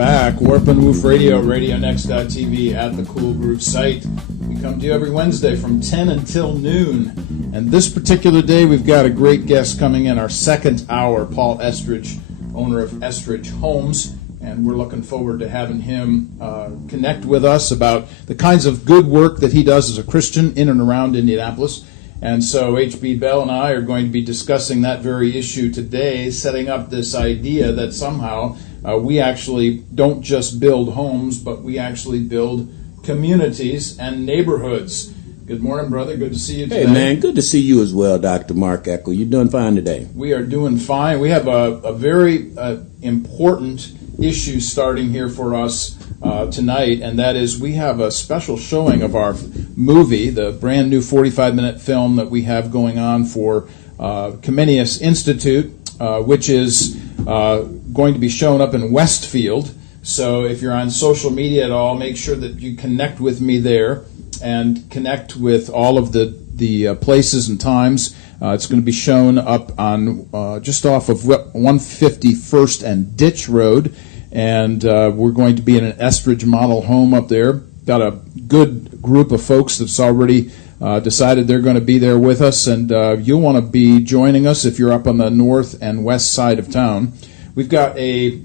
back. Warp and Woof Radio, RadioNext.tv at the Cool Groove site. We come to you every Wednesday from 10 until noon. And this particular day, we've got a great guest coming in, our second hour, Paul Estridge, owner of Estridge Homes. And we're looking forward to having him connect with us about the kinds of good work that he does as a Christian in and around Indianapolis. And so H.B. Bell and I are going to be discussing that very issue today, setting up this idea that somehow we actually don't just build homes, but we actually build communities and neighborhoods. Good morning, brother. Good to see you today. Hey, man. Good to see you as well, Dr. Mark Eckel. You're doing fine today. We are doing fine. We have a very important issue starting here for us tonight, and that is we have a special showing of our movie, the brand new 45-minute film that we have going on for Comenius Institute, which is going to be shown up in Westfield. So if you're on social media at all, make sure that you connect with me there and connect with all of the places and times. It's going to be shown up on just off of 151st and Ditch Road. And we're going to be in an Estridge model home up there. Got a good group of folks that's already decided they're going to be there with us, and you'll want to be joining us if you're up on the north and west side of town. We've got a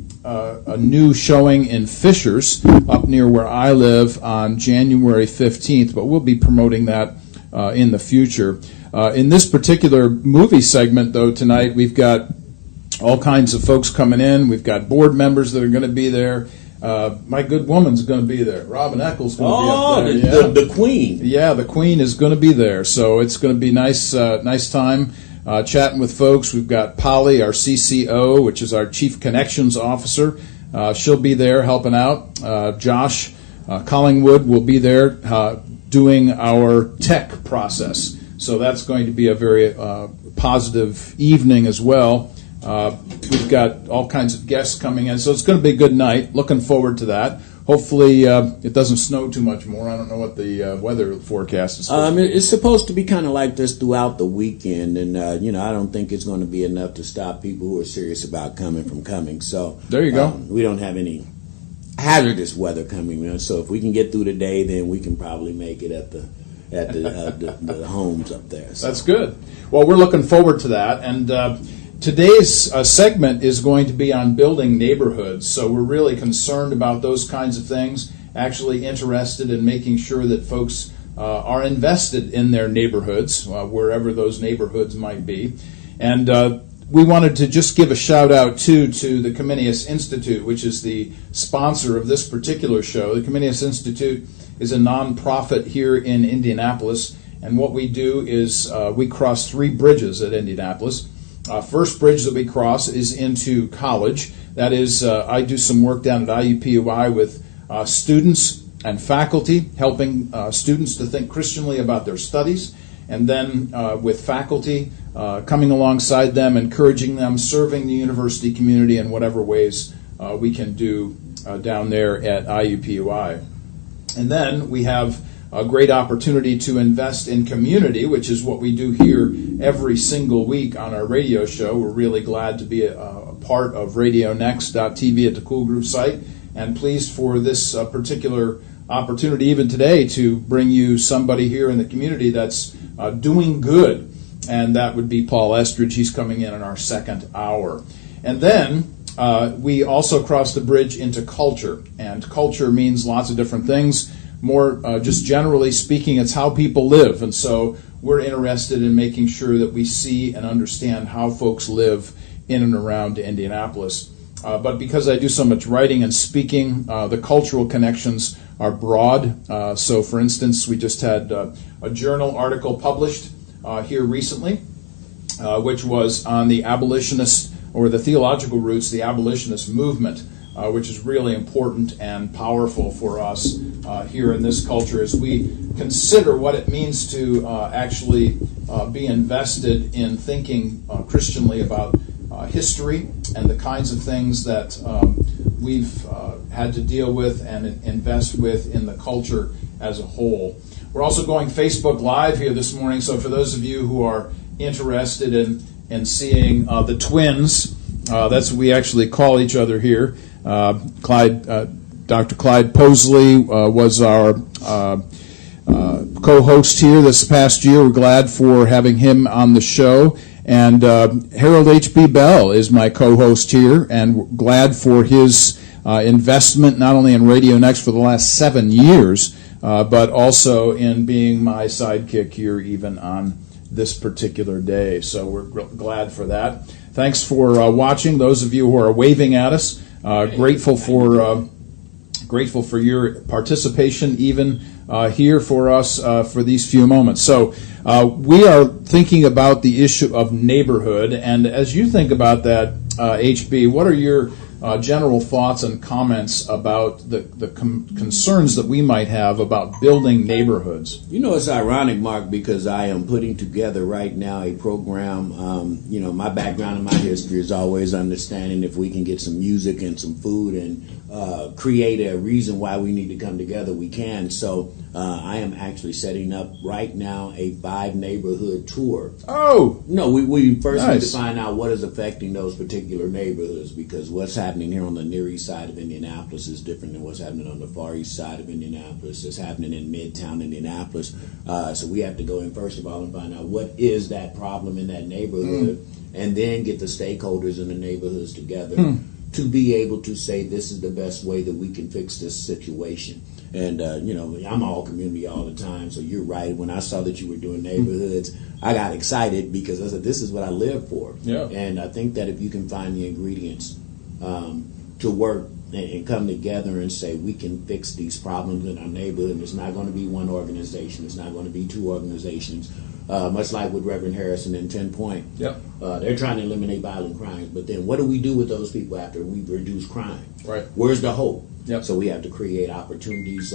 new showing in Fishers up near where I live on January 15th, but we'll be promoting that in the future. In this particular movie segment, though, tonight we've got all kinds of folks coming in. We've got board members that are going to be there. My good woman's going to be there. Robin Eckel's going to be up there. The Queen. Yeah, the Queen is going to be there. So it's going to be nice time chatting with folks. We've got Polly, our CCO, which is our Chief Connections Officer. She'll be there helping out. Josh Collingwood will be there doing our tech process. So that's going to be a very positive evening as well. We've got all kinds of guests coming in, so it's going to be a good night. Looking forward to that. Hopefully it doesn't snow too much more. I don't know what the weather forecast is. It's supposed to be kind of like this throughout the weekend, and I don't think it's going to be enough to stop people who are serious about coming from coming. So there you go. We don't have any hazardous weather coming, so if we can get through the day, then we can probably make it at the homes up there. So. That's good. Well, we're looking forward to that, and today's segment is going to be on building neighborhoods, so we're really concerned about those kinds of things, actually interested in making sure that folks are invested in their neighborhoods, wherever those neighborhoods might be. And we wanted to just give a shout out to the Comenius Institute, which is the sponsor of this particular show. The Comenius Institute is a nonprofit here in Indianapolis, and what we do is we cross 3 bridges at Indianapolis. First bridge that we cross is into college. That is, I do some work down at IUPUI with students and faculty, helping students to think Christianly about their studies, and then with faculty coming alongside them, encouraging them, serving the university community in whatever ways we can do down there at IUPUI. And then we have a great opportunity to invest in community, which is what we do here every single week on our radio show. We're really glad to be a part of RadioNext.tv at the Cool Groove site, and pleased for this particular opportunity even today to bring you somebody here in the community that's doing good, and that would be Paul Estridge. He's coming in our second hour. And then we also cross the bridge into culture, and culture means lots of different things. More just generally speaking, it's how people live, and so we're interested in making sure that we see and understand how folks live in and around Indianapolis. But because I do so much writing and speaking, the cultural connections are broad. So for instance, we just had a journal article published here recently, which was on the abolitionist, or the theological roots, the abolitionist movement, which is really important and powerful for us here in this culture as we consider what it means to actually be invested in thinking Christianly about history and the kinds of things that we've had to deal with and invest with in the culture as a whole. We're also going Facebook Live here this morning, so for those of you who are interested in seeing the twins, that's what we actually call each other here, Dr. Clyde Posley was our co-host here this past year. We're glad for having him on the show. And Harold H.B. Bell is my co-host here, and we're glad for his investment not only in Radio Next for the last 7 years, but also in being my sidekick here even on this particular day. So we're glad for that. Thanks for watching. Those of you who are waving at us, grateful for your participation even here for us for these few moments. So we are thinking about the issue of neighborhood, and as you think about that, HB, what are your general thoughts and comments about the concerns that we might have about building neighborhoods? You know, it's ironic, Mark, because I am putting together right now a program. My background and my history is always understanding if we can get some music and some food and create a reason why we need to come together, we can. So I am actually setting up right now a 5-neighborhood tour. Oh! No, we first need to Nice. find out what is affecting those particular neighborhoods, because what's happening here on the Near East side of Indianapolis is different than what's happening on the Far East side of Indianapolis. It's happening in Midtown Indianapolis. So we have to go in first of all and find out what is that problem in that neighborhood, and then get the stakeholders in the neighborhoods together to be able to say this is the best way that we can fix this situation. And, I'm all community all the time, so you're right. When I saw that you were doing neighborhoods, I got excited because I said, this is what I live for. Yeah. And I think that if you can find the ingredients to work and come together and say we can fix these problems in our neighborhood, and it's not going to be one organization, it's not going to be 2 organizations, much like with Reverend Harrison and 10 Point. Yep. They're trying to eliminate violent crimes, but then what do we do with those people after we've reduced crime? Right. Where's the hope? Yep. So we have to create opportunities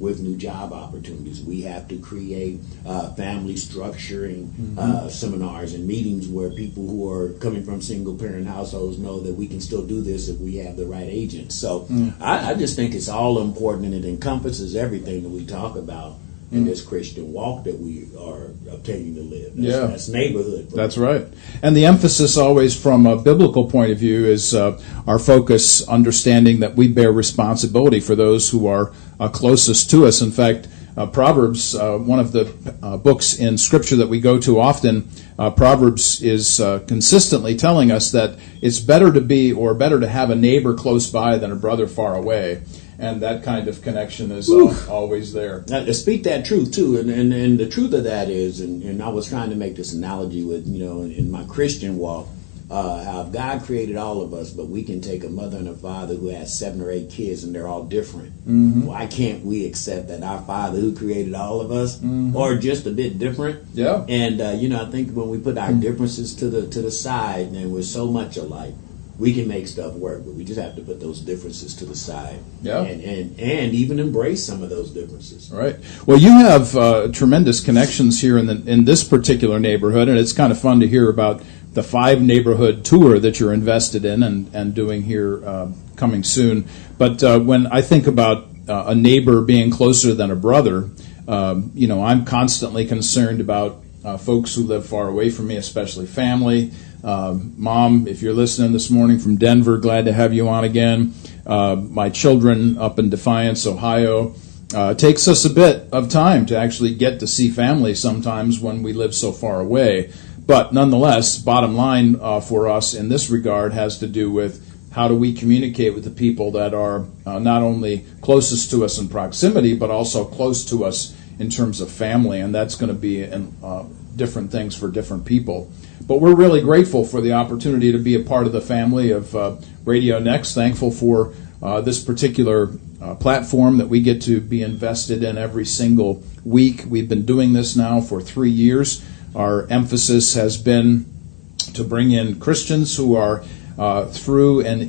with new job opportunities. We have to create family structuring seminars and meetings where people who are coming from single-parent households know that we can still do this if we have the right agents. So I just think it's all important, and it encompasses everything that we talk about in this Christian walk that we are obtaining to live. That's neighborhood. That's right. And the emphasis always from a biblical point of view is our focus, understanding that we bear responsibility for those who are closest to us. In fact, Proverbs, one of the books in Scripture that we go to often, Proverbs is consistently telling us that it's better to have a neighbor close by than a brother far away. And that kind of connection is always there. To speak that truth too, and the truth of that is, and I was trying to make this analogy with, in my Christian walk, how God created all of us, but we can take a mother and a father who has 7 or 8 kids and they're all different. Why can't we accept that our Father who created all of us are just a bit different? Yeah. And I think when we put our differences to the side, and we're so much alike, we can make stuff work, but we just have to put those differences to the side, and even embrace some of those differences. Right. Well, you have tremendous connections here in this particular neighborhood, and it's kind of fun to hear about the 5-neighborhood tour that you're invested in and doing here coming soon. But when I think about a neighbor being closer than a brother, I'm constantly concerned about folks who live far away from me, especially family. Mom, if you're listening this morning from Denver, glad to have you on again. My children up in Defiance, Ohio. It takes us a bit of time to actually get to see family sometimes when we live so far away. But nonetheless, bottom line for us in this regard has to do with how do we communicate with the people that are not only closest to us in proximity, but also close to us in terms of family. And that's going to be different things for different people. But we're really grateful for the opportunity to be a part of the family of Radio Next. Thankful for this particular platform that we get to be invested in every single week. We've been doing this now for 3 years. Our emphasis has been to bring in Christians who are through and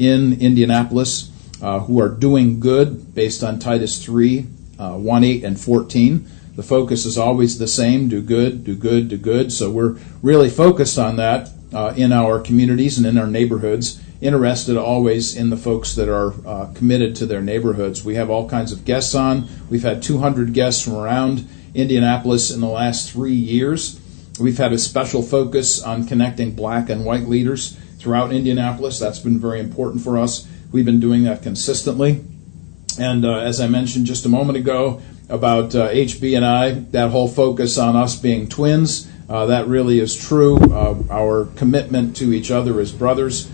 in Indianapolis who are doing good based on Titus 3, 1, 8, and 14. The focus is always the same, do good, do good, do good. So we're really focused on that in our communities and in our neighborhoods, interested always in the folks that are committed to their neighborhoods. We have all kinds of guests on. We've had 200 guests from around Indianapolis in the last 3 years. We've had a special focus on connecting black and white leaders throughout Indianapolis. That's been very important for us. We've been doing that consistently. And as I mentioned just a moment ago about HB and I, that whole focus on us being twins, that really is true. Our commitment to each other as brothers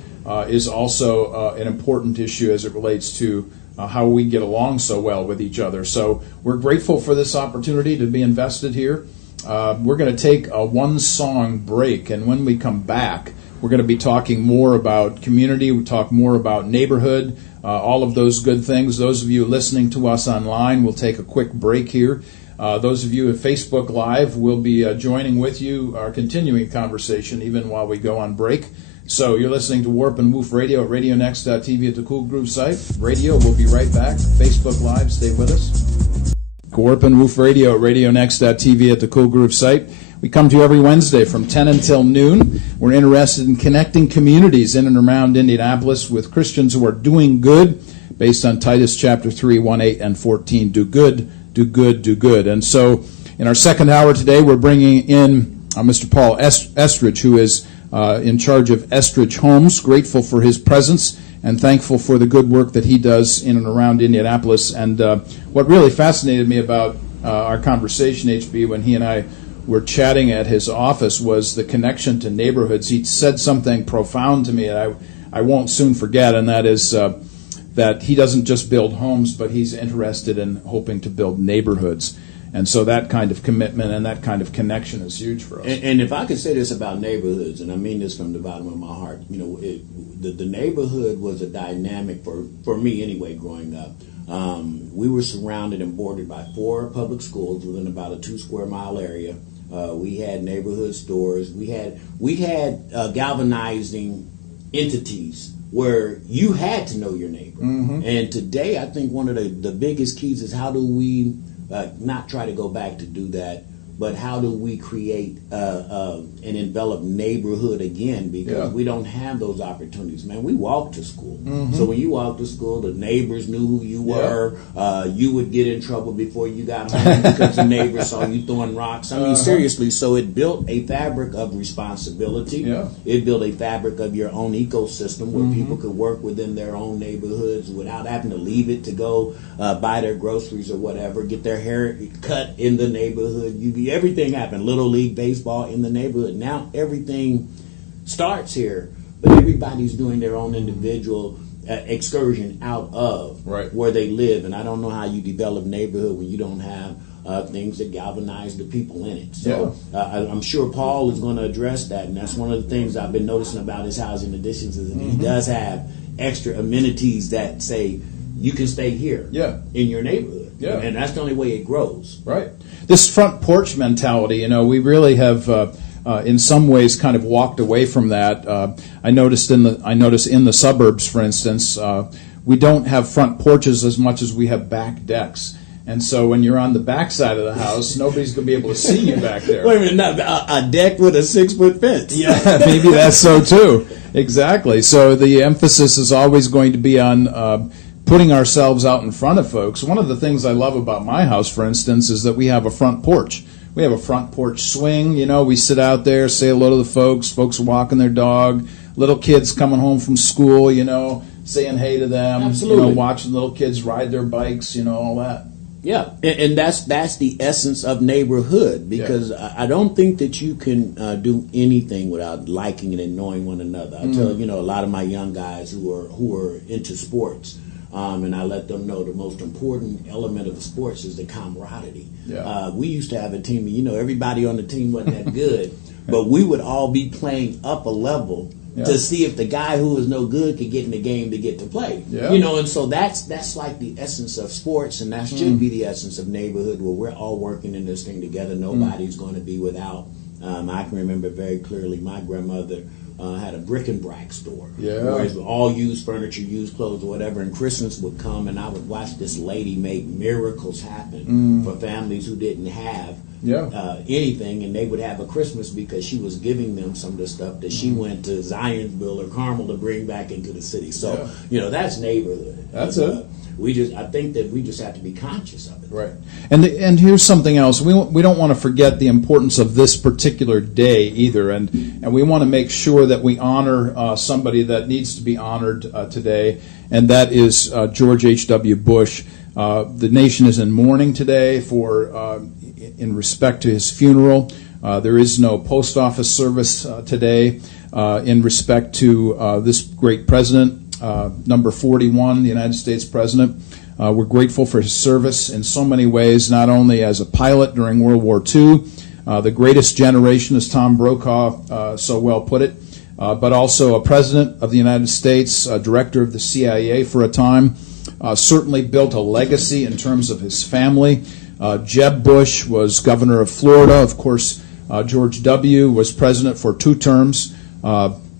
is also an important issue as it relates to how we get along so well with each other. So we're grateful for this opportunity to be invested here. We're going to take a one-song break, and when we come back, we're going to be talking more about community. We'll talk more about neighborhood, all of those good things. Those of you listening to us online, we'll take a quick break here. Those of you at Facebook Live will be joining with you, our continuing conversation, even while we go on break. So you're listening to Warp and Woof Radio at RadioNext.tv at the Cool Groove site. Radio, we'll be right back. Facebook Live, stay with us. Warp and Woof Radio at RadioNext.tv at the Cool Groove site. We come to you every Wednesday from 10 until noon. We're interested in connecting communities in and around Indianapolis with Christians who are doing good, based on Titus chapter 3, 1, 8, and 14. Do good, do good, do good. And so in our second hour today, we're bringing in Mr. Paul Estridge, who is in charge of Estridge Homes, grateful for his presence and thankful for the good work that he does in and around Indianapolis. And what really fascinated me about our conversation, HB, when he and I were chatting at his office was the connection to neighborhoods. He said something profound to me that I won't soon forget, and that is that he doesn't just build homes, but he's interested in hoping to build neighborhoods. And so that kind of commitment and that kind of connection is huge for us. And if I could say this about neighborhoods, and I mean this from the bottom of my heart, the neighborhood was a dynamic for me anyway growing up. We were surrounded and bordered by 4 public schools within about a 2 square mile area. We had neighborhood stores. We had galvanizing entities where you had to know your neighbor. Mm-hmm. And today, I think one of the biggest keys is how do we not try to go back to do that, but how do we create and envelop neighborhood again? Because we don't have those opportunities, man. We walked to school. Mm-hmm. So when you walked to school, the neighbors knew who you were. You would get in trouble before you got home because the neighbors saw you throwing rocks. I mean, seriously. So it built a fabric of responsibility. Yeah. It built a fabric of your own ecosystem where people could work within their own neighborhoods without having to leave it to go buy their groceries or whatever, get their hair cut in the neighborhood. Everything happened. Little League baseball in the neighborhood. Now everything starts here, but everybody's doing their own individual excursion out of where they live. And I don't know how you develop neighborhood when you don't have things that galvanize the people in it. So I'm sure Paul is going to address that, and that's one of the things I've been noticing about his housing additions is that he does have extra amenities that say you can stay here in your neighborhood. Yeah. And that's the only way it grows. Right. This front porch mentality, we really have in some ways kind of walked away from that. I notice in the suburbs, for instance, we don't have front porches as much as we have back decks. And so when you're on the back side of the house, nobody's going to be able to see you back there. Wait a minute, a deck with a 6-foot fence. Yeah, maybe that's so too. Exactly. So the emphasis is always going to be on putting ourselves out in front of folks. One of the things I love about my house, for instance, is that we have a front porch. We have a front porch swing. We sit out there, say hello to the folks. Folks are walking their dog. Little kids coming home from school, saying hey to them. Absolutely. Watching little kids ride their bikes, all that. Yeah, and that's the essence of neighborhood, because I don't think that you can do anything without liking it and knowing one another. I tell a lot of my young guys who are into sports, and I let them know the most important element of the sports is the camaraderie. Yeah. We used to have a team, everybody on the team wasn't that good, but we would all be playing up a level to see if the guy who was no good could get in the game to get to play. Yeah. And so that's like the essence of sports, and that should be the essence of neighborhood, where we're all working in this thing together. Nobody's going to be without. I can remember very clearly my grandmother had a brick and brack store, where it was all used furniture, used clothes, or whatever, and Christmas would come and I would watch this lady make miracles happen for families who didn't have anything, and they would have a Christmas because she was giving them some of the stuff that she went to Zionsville or Carmel to bring back into the city. So, that's neighborhood. That's it. I think that we just have to be conscious of it. Right. And here's something else. We don't want to forget the importance of this particular day either, and we want to make sure that we honor somebody that needs to be honored today, and that is George H.W. Bush. The nation is in mourning today in respect to his funeral. There is no post office service today in respect to this great president. Number 41, the United States president. We're grateful for his service in so many ways, not only as a pilot during World War II, the greatest generation, as Tom Brokaw so well put it, but also a president of the United States, director of the CIA for a time, certainly built a legacy in terms of his family. Jeb Bush was governor of Florida. Of course, George W. was president for 2 terms.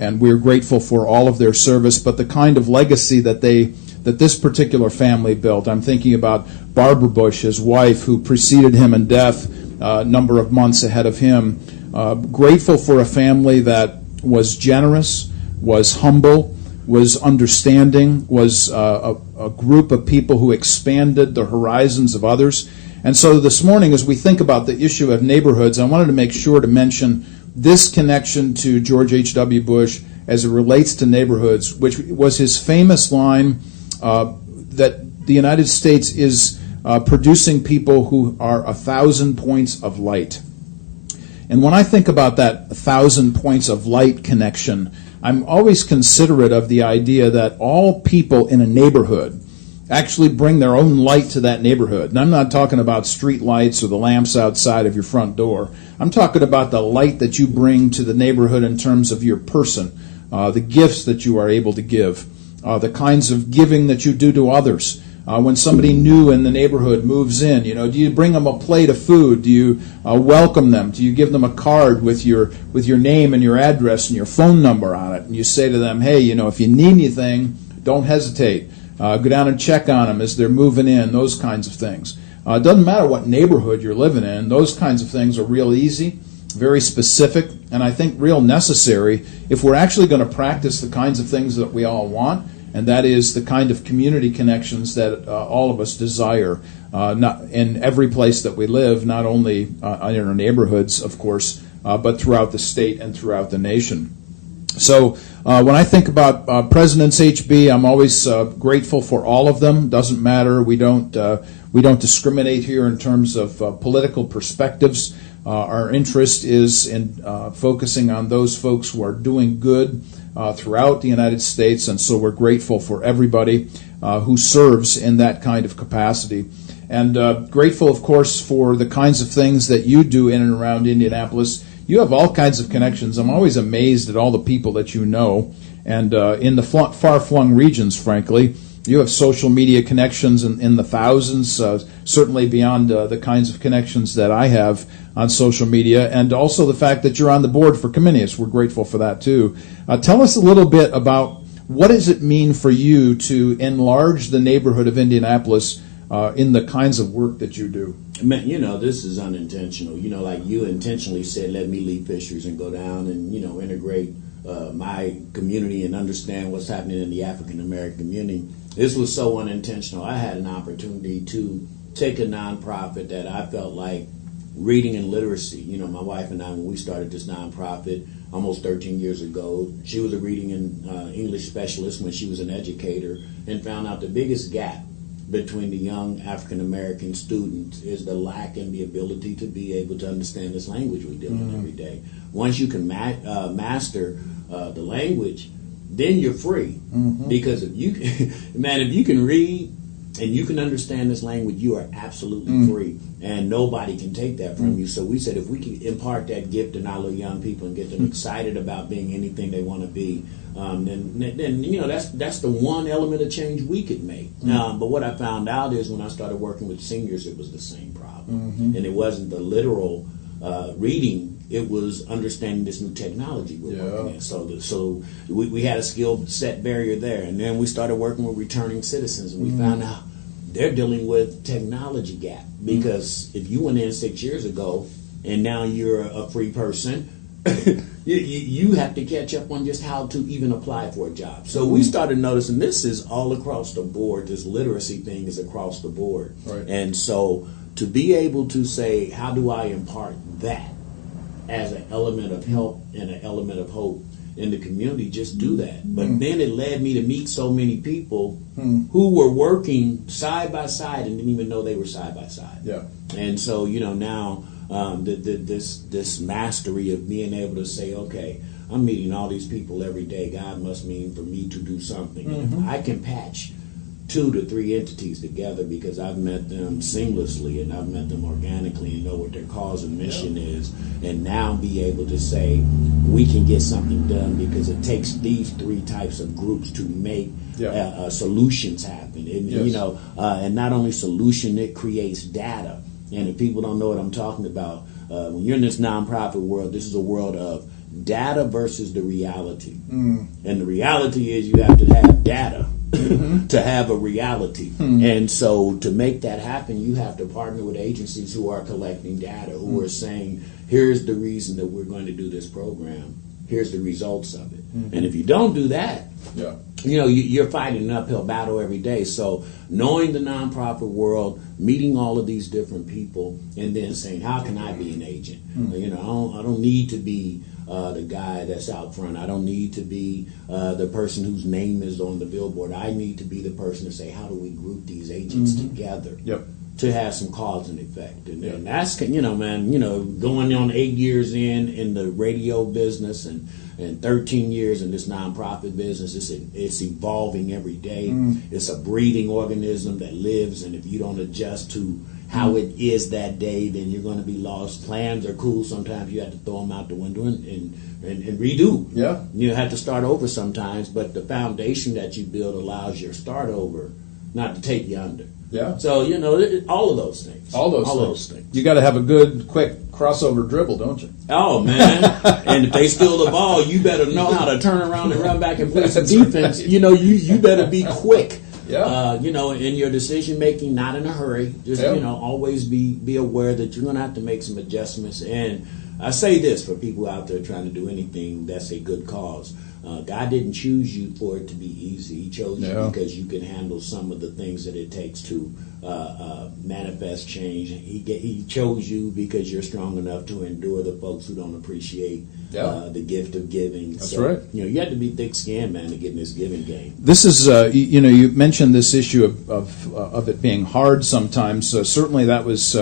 And we're grateful for all of their service, but the kind of legacy that this particular family built. I'm thinking about Barbara Bush, his wife, who preceded him in death a number of months ahead of him. Grateful for a family that was generous, was humble, was understanding, was a group of people who expanded the horizons of others. And so this morning, as we think about the issue of neighborhoods, I wanted to make sure to mention this connection to George H.W. Bush as it relates to neighborhoods, which was his famous line that the United States is producing people who are 1,000 points of light. And when I think about that 1,000 points of light connection, I'm always considerate of the idea that all people in a neighborhood actually bring their own light to that neighborhood. And I'm not talking about street lights or the lamps outside of your front door. I'm talking about the light that you bring to the neighborhood in terms of your person, the gifts that you are able to give, the kinds of giving that you do to others. When somebody new in the neighborhood moves in, do you bring them a plate of food? Do you welcome them? Do you give them a card with your name and your address and your phone number on it? And you say to them, hey, if you need anything, don't hesitate. Go down and check on them as they're moving in, those kinds of things. It doesn't matter what neighborhood you're living in. Those kinds of things are real easy, very specific, and I think real necessary if we're actually going to practice the kinds of things that we all want, and that is the kind of community connections that all of us desire not in every place that we live, not only in our neighborhoods, of course, but throughout the state and throughout the nation. So when I think about Presidents HB, I'm always grateful for all of them. Doesn't matter. We don't discriminate here in terms of political perspectives. Our interest is in focusing on those folks who are doing good throughout the United States, and so we're grateful for everybody who serves in that kind of capacity. And grateful, of course, for the kinds of things that you do in and around Indianapolis. You have all kinds of connections. I'm always amazed at all the people that you know. And in the far-flung regions, frankly, you have social media connections in the thousands, certainly beyond the kinds of connections that I have on social media. And also the fact that you're on the board for Comenius. We're grateful for that, too. Tell us a little bit about what does it mean for you to enlarge the neighborhood of Indianapolis in the kinds of work that you do? Man, this is unintentional. Like you intentionally said, let me leave pictures and go down and, integrate my community and understand what's happening in the African American community. This was so unintentional. I had an opportunity to take a nonprofit that I felt like reading and literacy. My wife and I, when we started this nonprofit almost 13 years ago, she was a reading and English specialist when she was an educator, and found out the biggest gap between the young African American students is the lack in the ability to be able to understand this language we deal in every day. Once you can master the language, then you're free. Because if you can read and you can understand this language, you are absolutely free, and nobody can take that from you. So we said if we can impart that gift in our little young people and get them excited about being anything they want to be, then that's the one element of change we could make. But what I found out is when I started working with seniors, it was the same problem, and it wasn't the literal reading. It was understanding this new technology we're working in. So we had a skill set barrier there, and then we started working with returning citizens, and we found out they're dealing with technology gap, because if you went in 6 years ago and now you're a free person, you have to catch up on just how to even apply for a job. So we started noticing this is all across the board. This literacy thing is across the board. Right. And so to be able to say, how do I impart that as an element of help and an element of hope in the community, just do that. But then it led me to meet so many people who were working side by side and didn't even know they were side by side. Yeah. And so, now this mastery of being able to say, okay, I'm meeting all these people every day. God must mean for me to do something. And if I can patch 2 to 3 entities together because I've met them seamlessly and I've met them organically and know what their cause and mission is, and now be able to say we can get something done because it takes these 3 types of groups to make solutions happen. And, and not only solution, it creates data. And if people don't know what I'm talking about, when you're in this nonprofit world, this is a world of data versus the reality. And the reality is you have to have data to have a reality. And so to make that happen, you have to partner with agencies who are collecting data, who are saying, here's the reason that we're going to do this program. Here's the results of it. And if you don't do that, you're fighting an uphill battle every day. So knowing the nonprofit world, meeting all of these different people, and then saying, how can I be an agent? I don't need to be the guy that's out front. I don't need to be the person whose name is on the billboard. I need to be the person to say, how do we group these agents together to have some cause and effect? And that's, going on 8 years in the radio business and 13 years in this nonprofit business, it's evolving every day. It's a breathing organism that lives, and if you don't adjust to how it is that day, then you're going to be lost. Plans are cool. Sometimes you have to throw them out the window and redo. Yeah. You have to start over sometimes, but the foundation that you build allows your start over not to take you under. Yeah. So, all of those things. All those things. You got to have a good, quick crossover dribble, don't you? Oh, man. And if they steal the ball, you better know how to turn around and run back and play some defense. Right. You better be quick. Yeah. In your decision making, not in a hurry. Just always be aware that you're going to have to make some adjustments. And I say this for people out there trying to do anything that's a good cause. God didn't choose you for it to be easy. He chose you because you can handle some of the things that it takes to manifest change. He chose you because you're strong enough to endure the folks who don't appreciate the gift of giving. That's right. You have to be thick-skinned, man, to get in this giving game. This is, you mentioned this issue of it being hard sometimes. Certainly that was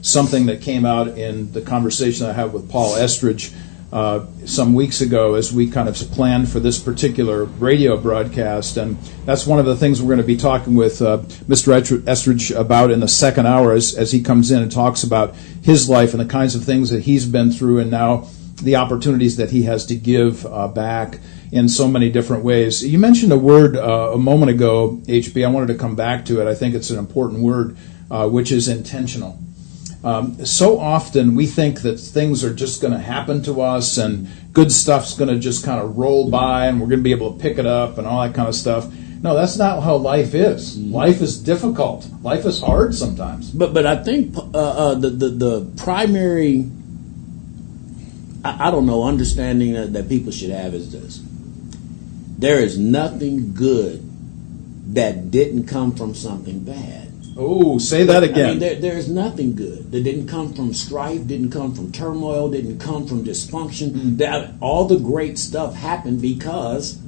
something that came out in the conversation I had with Paul Estridge some weeks ago as we kind of planned for this particular radio broadcast. And that's one of the things we're going to be talking with Mr. Estridge about in the second hour as he comes in and talks about his life and the kinds of things that he's been through and now the opportunities that he has to give back in so many different ways. You mentioned a word a moment ago, HB. I wanted to come back to it. I think it's an important word, which is intentional. So often we think that things are just going to happen to us and good stuff's going to just kind of roll by and we're going to be able to pick it up and all that kind of stuff. No, that's not how life is. Life is difficult. Life is hard sometimes. But I think the primary, understanding that people should have is this. There is nothing good that didn't come from something bad. Oh, say that again. There's nothing good that didn't come from strife, didn't come from turmoil, didn't come from dysfunction. All the great stuff happened because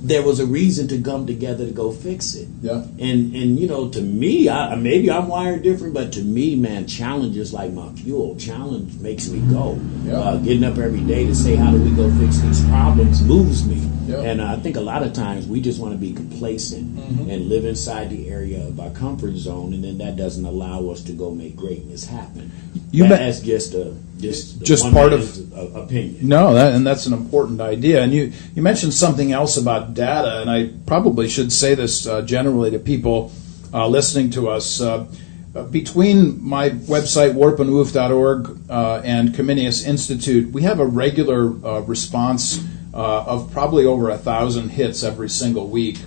there was a reason to come together to go fix it. Yeah. And to me, maybe I'm wired different, but to me, man, challenge is like my fuel. Challenge makes me go. Yeah. Getting up every day to say, how do we go fix these problems moves me. Yeah. And I think a lot of times we just want to be complacent and live inside the area of our comfort zone, and then that doesn't allow us to go make greatness happen. That's just part of opinion. No, that's an important idea. And you mentioned something else about data, and I probably should say this generally to people listening to us. Between my website, warpandwoof.org, and Comenius Institute, we have a regular response of probably over 1,000 hits every single week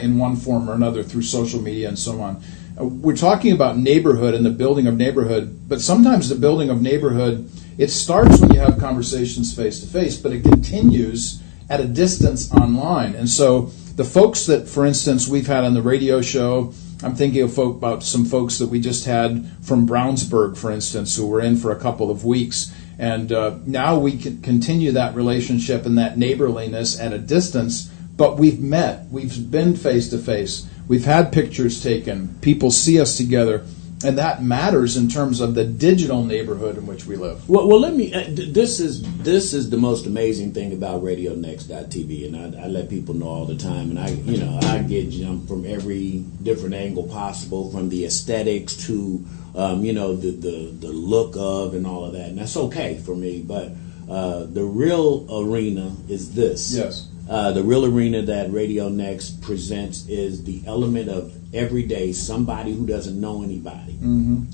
in one form or another through social media and so on. we're talking about neighborhood and the building of neighborhood, but sometimes the building of neighborhood, it starts when you have conversations face to face, but it continues at a distance online. And so the folks that, for instance, we've had on the radio show, I'm thinking about some folks that we just had from Brownsburg, for instance, who were in for a couple of weeks. And now we can continue that relationship and that neighborliness at a distance, but we've met, we've been face to face, we've had pictures taken, people see us together, and that matters in terms of the digital neighborhood in which we live. Well, let me. This is the most amazing thing about RadioNext.tv, and I let people know all the time. And I get jumped from every different angle possible, from the aesthetics to the look of and all of that, and that's okay for me. But the real arena is this. Yes. The real arena that Radio Next presents is the element of everyday somebody who doesn't know anybody,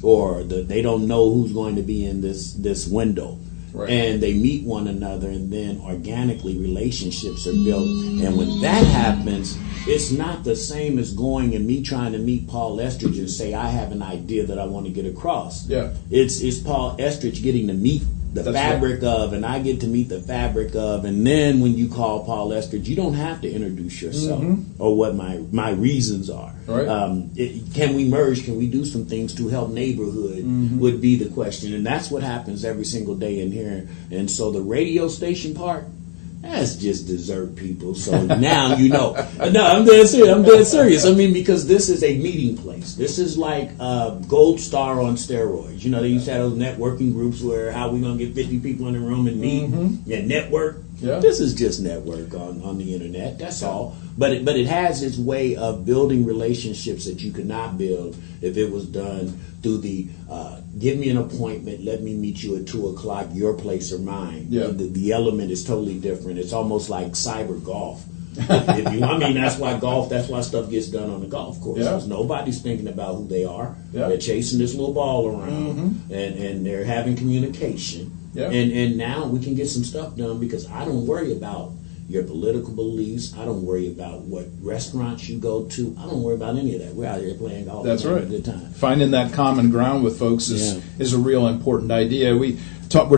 or they don't know who's going to be in this window. Right. And they meet one another, and then organically relationships are built. And when that happens, it's not the same as going and me trying to meet Paul Estridge and say, I have an idea that I want to get across. Yeah. It's Paul Estridge getting to meet the fabric of, and I get to meet the fabric of, and then when you call Paul Estridge, you don't have to introduce yourself or what my reasons are. Right. Can we merge? Can we do some things to help neighborhood? Would be the question, and that's what happens every single day in here. And so the radio station part, that's just dessert, people. So now you know. No, I'm dead serious. I mean, because this is a meeting place. This is like Gold Star on steroids. You know, they used to have those networking groups where how we gonna get 50 people in the room and meet and network. Yeah. This is just network on the internet. That's all. But it has its way of building relationships that you could not build if it was done through the give me an appointment, let me meet you at 2:00, your place or mine. Yeah. The element is totally different. It's almost like cyber golf. That's why stuff gets done on the golf course. Because nobody's thinking about who they are. Yeah. They're chasing this little ball around, and they're having communication. Yeah. And now we can get some stuff done because I don't worry about your political beliefs. I don't worry about what restaurants you go to. I don't worry about any of that. We're out here playing golf. That's right. A good time. Finding that common ground with folks is a real important idea. We're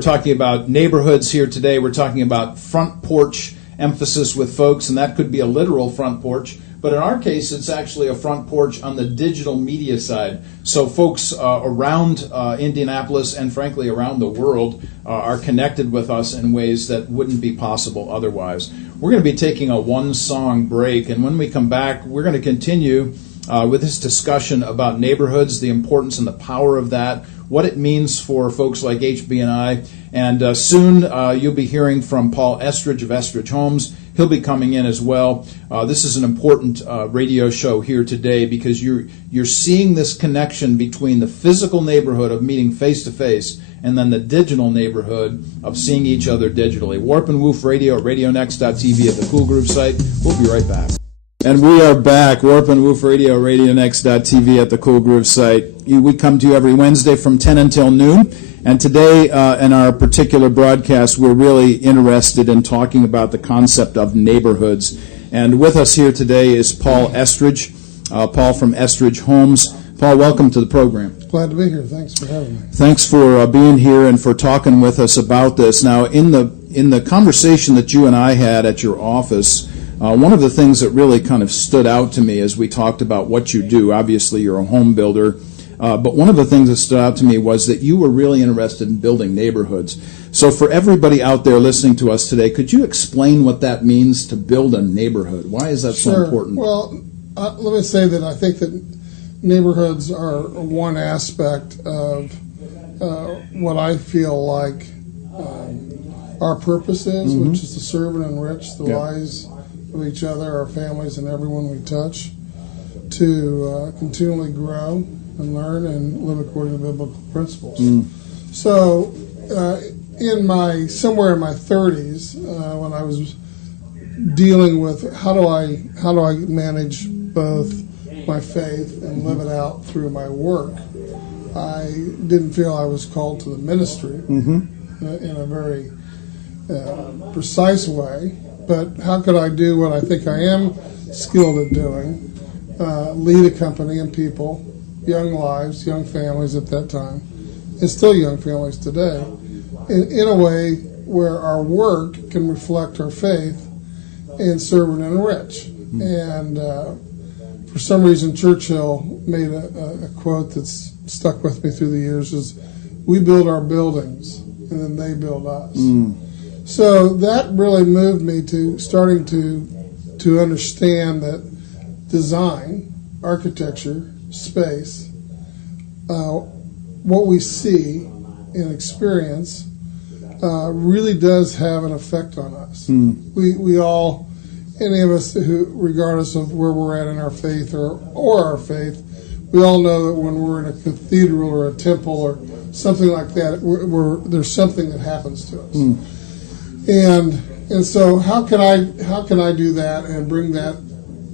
talking about neighborhoods here today. We're talking about front porch emphasis with folks, and that could be a literal front porch. But in our case, it's actually a front porch on the digital media side. So folks around Indianapolis and frankly around the world are connected with us in ways that wouldn't be possible otherwise. We're going to be taking a one-song break, and when we come back, we're going to continue with this discussion about neighborhoods, the importance and the power of that, what it means for folks like HB&I, and soon you'll be hearing from Paul Estridge of Estridge Homes. He'll be coming in as well. This is an important radio show here today because you're seeing this connection between the physical neighborhood of meeting face to face and then the digital neighborhood of seeing each other digitally. Warp and Woof Radio at RadioNext.tv at the Cool Groove site. We'll be right back. And we are back. Warp and Woof Radio, RadioNext.tv at the Cool Groove site. We come to you every Wednesday from 10 until noon. And today, in our particular broadcast, we're really interested in talking about the concept of neighborhoods. And with us here today is Paul Estridge, Paul from Estridge Homes. Paul, welcome to the program. Glad to be here. Thanks for having me. Thanks for being here and for talking with us about this. Now, in the conversation that you and I had at your office, one of the things that really kind of stood out to me as we talked about what you do, obviously you're a home builder, but one of the things that stood out to me was that you were really interested in building neighborhoods. So for everybody out there listening to us today, could you explain what that means to build a neighborhood? Why is that so important? Well, let me say that I think that neighborhoods are one aspect of what I feel like our purpose is, which is to serve and enrich the lives of each other, our families, and everyone we touch, to continually grow and learn and live according to biblical principles. So, somewhere in my 30s, when I was dealing with how do I manage both my faith and live it out through my work, I didn't feel I was called to the ministry in a very precise way. But how could I do what I think I am skilled at doing, lead a company and people young lives, young families at that time, and still young families today, in a way where our work can reflect our faith and serve and enrich. And for some reason, Churchill made a quote that's stuck with me through the years: is "We build our buildings, and then they build us." So that really moved me to starting to understand that design, architecture, space, what we see and experience really does have an effect on us. We all, any of us who, regardless of where we're at in our faith or our faith, we all know that when we're in a cathedral or a temple or something like that, there's something that happens to us. And so how can I do that and bring that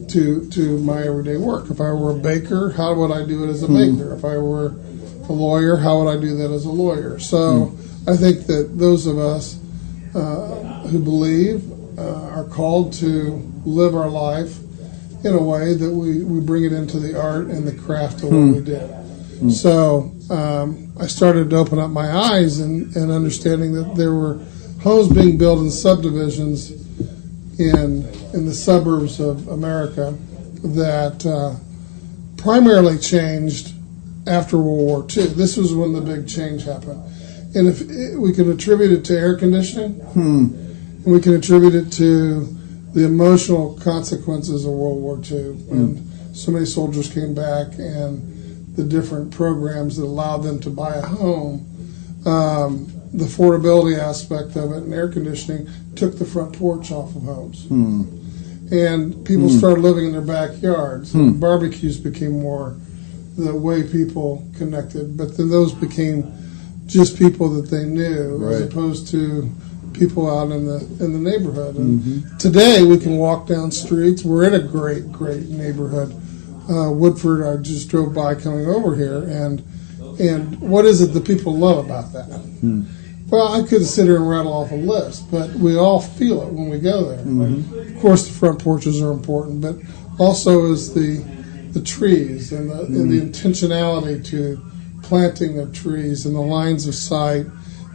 to my everyday work? If I were a baker, how would I do it as a baker? If I were a lawyer, how would I do that as a lawyer? So I think that those of us who believe are called to live our life in a way that we bring it into the art and the craft of what we do. So I started to open up my eyes and understanding that there were homes being built in subdivisions in the suburbs of America that primarily changed after World War II. This was when the big change happened. And if we can attribute it to air conditioning, and we can attribute it to the emotional consequences of World War II, when so many soldiers came back and the different programs that allowed them to buy a home, the affordability aspect of it and air conditioning took the front porch off of homes. And people started living in their backyards. Barbecues became more the way people connected, but then those became just people that they knew, as opposed to people out in the neighborhood. And today we can walk down streets. We're in a great neighborhood. Woodford, I just drove by coming over here, and what is it that people love about that? Well, I could sit here and rattle off a list, but we all feel it when we go there. Of course, the front porches are important, but also is the trees and the intentionality to planting of trees and the lines of sight,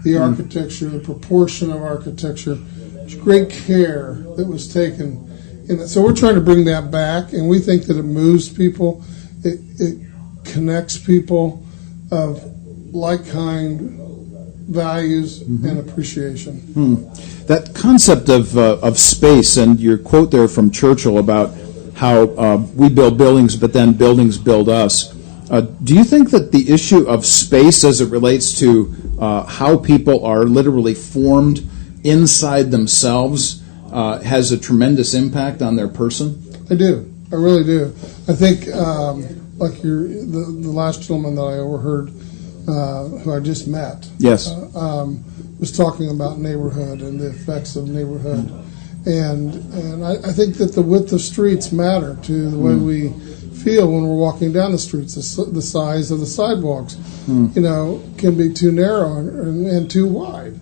the architecture, the proportion of architecture. There's great care that was taken in that. So we're trying to bring that back, and we think that it moves people, it connects people of like kind values and appreciation. That concept of space, and your quote there from Churchill about how we build buildings, but then buildings build us. Do you think that the issue of space as it relates to how people are literally formed inside themselves has a tremendous impact on their person? I do. I really do. I think, like the last gentleman that I overheard, who I just met, was talking about neighborhood and the effects of neighborhood. And I think that the width of streets matter to the way we feel when we're walking down the streets. The size of the sidewalks, can be too narrow and too wide,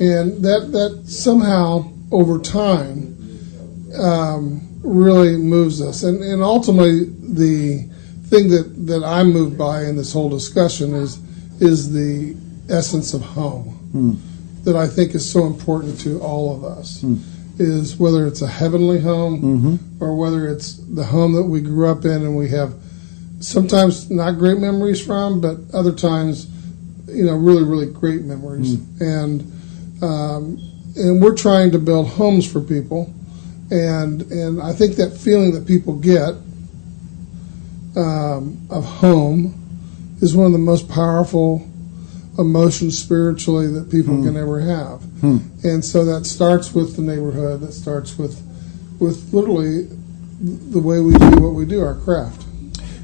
and that somehow over time really moves us. And ultimately, the thing that I'm moved by in this whole discussion is the essence of home that I think is so important to all of us. Is whether it's a heavenly home or whether it's the home that we grew up in and we have sometimes not great memories from, but other times, really, really great memories. And we're trying to build homes for people, and I think that feeling that people get of home is one of the most powerful emotions spiritually that people can ever have. And so that starts with the neighborhood, that starts with literally the way we do what we do, our craft.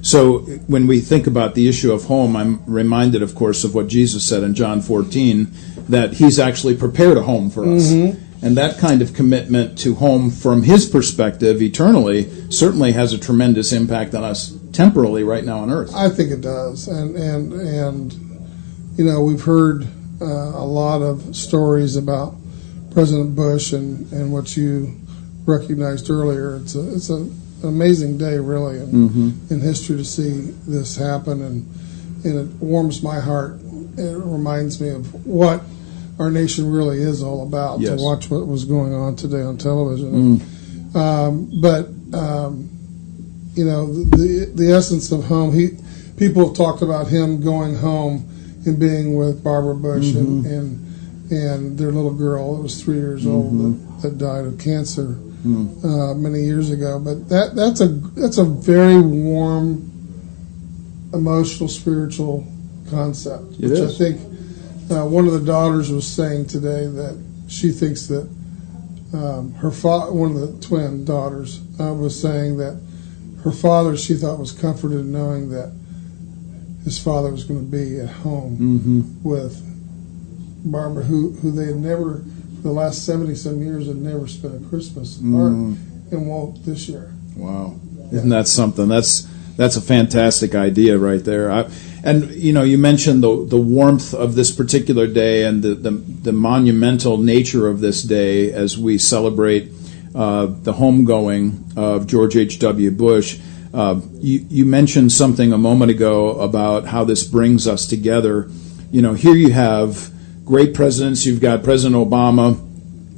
So when we think about the issue of home, I'm reminded, of course, of what Jesus said in John 14, that he's actually prepared a home for us. And that kind of commitment to home from his perspective eternally certainly has a tremendous impact on us temporally right now on earth. I think it does. And we've heard a lot of stories about President Bush and what you recognized earlier. It's a an amazing day, really, in history to see this happen, and it warms my heart. It reminds me of what our nation really is all about. Yes. To watch what was going on today on television, but you know, the essence of home. People have talked about him going home and being with Barbara Bush and their little girl that was 3 years old that died of cancer many years ago. But that's a very warm, emotional, spiritual concept. It which is. I think one of the daughters was saying today that she thinks that one of the twin daughters was saying that her father, she thought, was comforted knowing that his father was going to be at home with Barbara, who they had never, for the last 70-some years, had never spent a Christmas apart, and won't this year. Wow. Isn't that something? That's a fantastic idea right there. And you know, you mentioned the warmth of this particular day and the monumental nature of this day as we celebrate the homegoing of George H.W. Bush. You mentioned something a moment ago about how this brings us together. You know, here you have great presidents. You've got President Obama,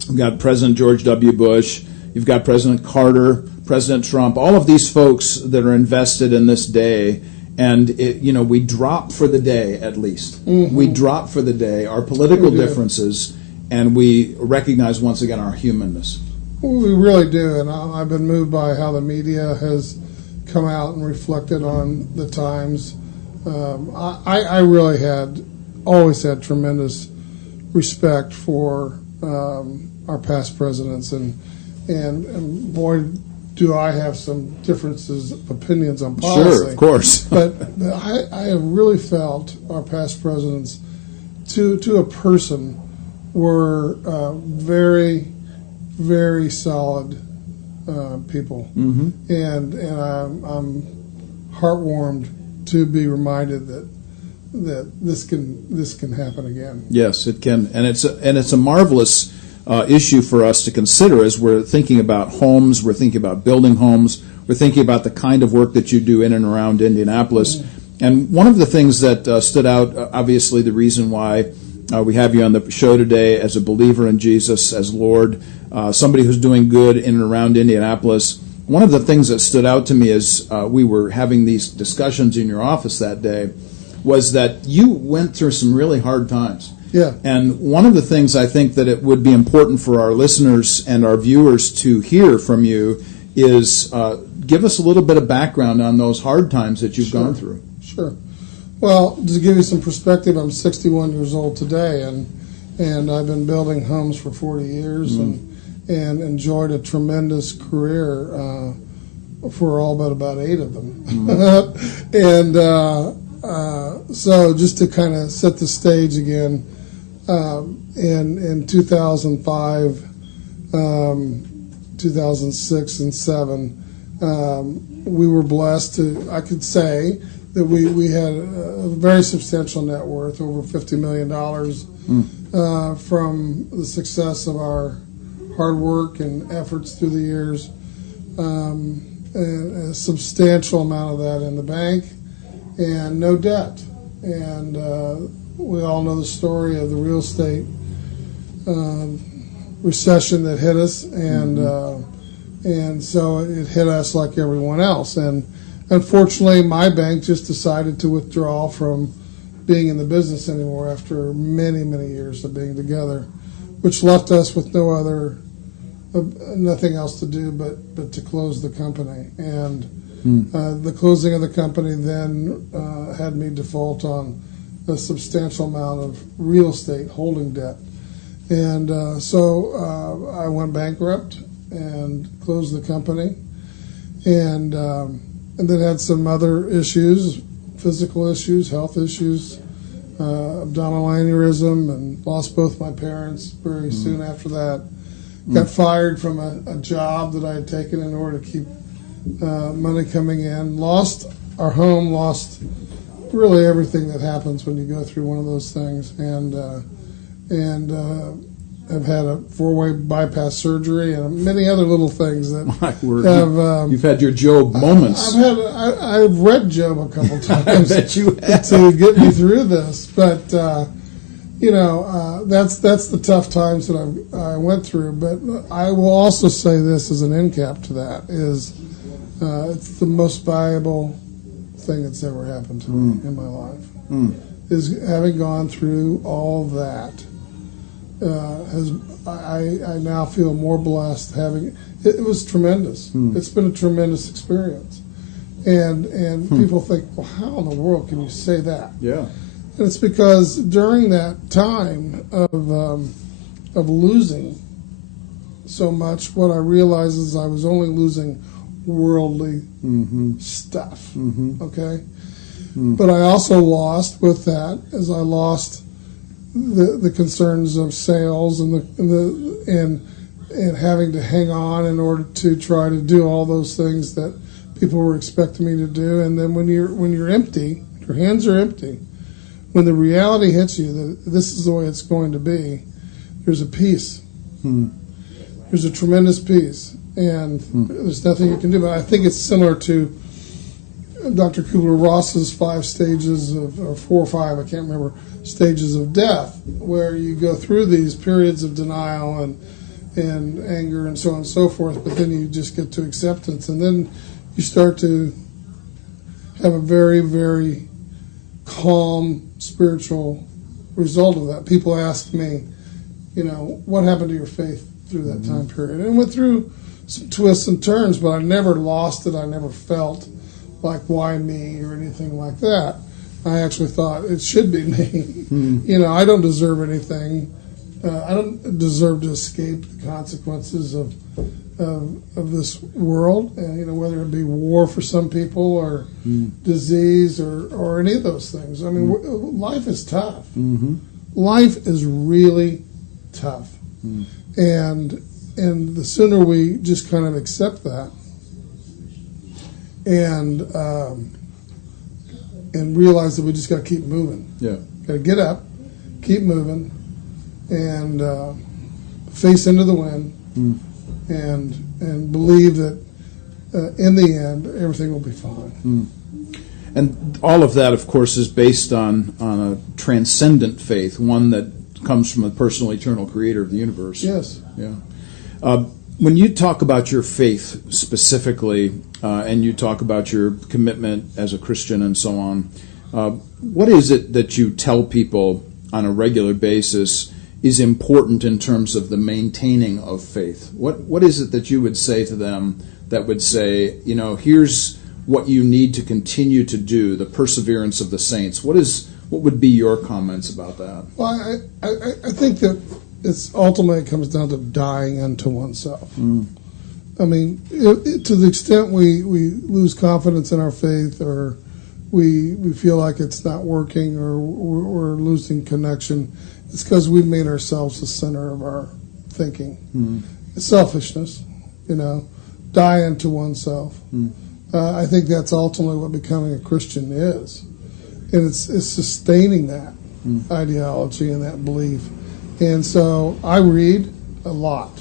you've got President George W. Bush, you've got President Carter, President Trump, all of these folks that are invested in this day. And, we drop for the day, at least. We drop for the day our political differences, and we recognize once again our humanness. We really do, and I've been moved by how the media has come out and reflected on the times. I really always had tremendous respect for our past presidents, and boy, do I have some differences of opinions on policy. Sure, of course. But I have really felt our past presidents, to a person, were very, very solid people, and I'm heartwarmed to be reminded that this can happen again. Yes, it can, and it's a marvelous issue for us to consider as we're thinking about homes, we're thinking about building homes, we're thinking about the kind of work that you do in and around Indianapolis. And one of the things that stood out, obviously the reason why we have you on the show today as a believer in Jesus as Lord, somebody who's doing good in and around Indianapolis. One of the things that stood out to me as we were having these discussions in your office that day was that you went through some really hard times. Yeah. And one of the things I think that it would be important for our listeners and our viewers to hear from you is give us a little bit of background on those hard times that you've gone through. Sure. Well, to give you some perspective, I'm 61 years old today, and I've been building homes for 40 years and enjoyed a tremendous career for all but about 8 of them. And so just to kind of set the stage again, in 2005, 2006, and 2007, we were blessed I could say that we had a very substantial net worth, over $50 million, from the success of our hard work and efforts through the years, and a substantial amount of that in the bank, and no debt. And we all know the story of the real estate recession that hit us, and so it hit us like everyone else. And unfortunately, my bank just decided to withdraw from being in the business anymore after many, many years of being together, which left us with nothing else to do but to close the company. And the closing of the company then had me default on a substantial amount of real estate holding debt. And so I went bankrupt and closed the company, and then had some other issues, physical issues, health issues, abdominal aneurysm, and lost both my parents very soon after that. Got fired from a job that I had taken in order to keep money coming in. Lost our home, lost really everything that happens when you go through one of those things, and have had a 4-way bypass surgery and many other little things that My word. have. You've had your Job moments. I've read Job a couple times I bet you have. to get me through this, but that's the tough times that I went through. But I will also say this as an end cap to that is it's the most valuable thing that's ever happened to me in my life. Is having gone through all that. I now feel more blessed having it was tremendous. It's been a tremendous experience, and people think, well, how in the world can you say that? Yeah. And it's because during that time of losing so much, what I realized is I was only losing worldly stuff. Okay, but I also lost with that as I lost the concerns of sales and having to hang on in order to try to do all those things that people were expecting me to do. And then when you're empty, your hands are empty. When the reality hits you that this is the way it's going to be, there's a peace. There's a tremendous peace, and there's nothing you can do. But I think it's similar to Dr. Kubler-Ross's 5 stages or 4 or 5, I can't remember, stages of death, where you go through these periods of denial and anger and so on and so forth, but then you just get to acceptance, and then you start to have a very, very calm spiritual result of that. People ask me, what happened to your faith through that time period? And went through some twists and turns, but I never lost it. I never felt like, why me, or anything like that. I actually thought it should be me. I don't deserve anything. I don't deserve to escape the consequences of this world, and whether it be war for some people or disease or any of those things. I mean, life is tough. Life is really tough, and the sooner we just kind of accept that and realize that we just got to keep moving. Yeah. Got to get up, keep moving, and face into the wind, and believe that in the end everything will be fine. And all of that, of course, is based on a transcendent faith, one that comes from a personal, eternal Creator of the universe. Yes. Yeah. When you talk about your faith specifically, and you talk about your commitment as a Christian and so on, what is it that you tell people on a regular basis is important in terms of the maintaining of faith? What is it that you would say to them that would say, here's what you need to continue to do, the perseverance of the saints? What would be your comments about that? Well, I think that it's ultimately it comes down to dying unto oneself. I mean, to the extent we lose confidence in our faith, or we feel like it's not working, or we're losing connection, it's because we've made ourselves the center of our thinking. It's selfishness, die unto oneself. I think that's ultimately what becoming a Christian is. And it's sustaining that ideology and that belief. And so I read a lot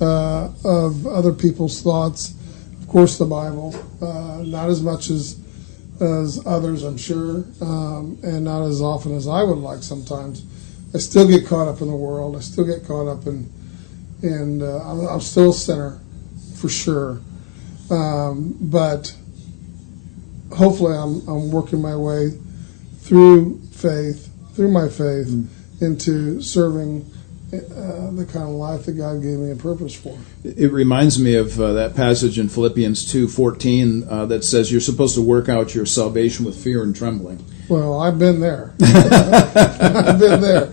of other people's thoughts. Of course, the Bible, not as much as others, I'm sure, and not as often as I would like sometimes. I still get caught up in the world. I still get caught up in I'm still a sinner, for sure. But hopefully I'm working my way through my faith, into serving the kind of life that God gave me a purpose for. It reminds me of that passage in Philippians 2:14 that says you're supposed to work out your salvation with fear and trembling. Well, I've been there. I've been there.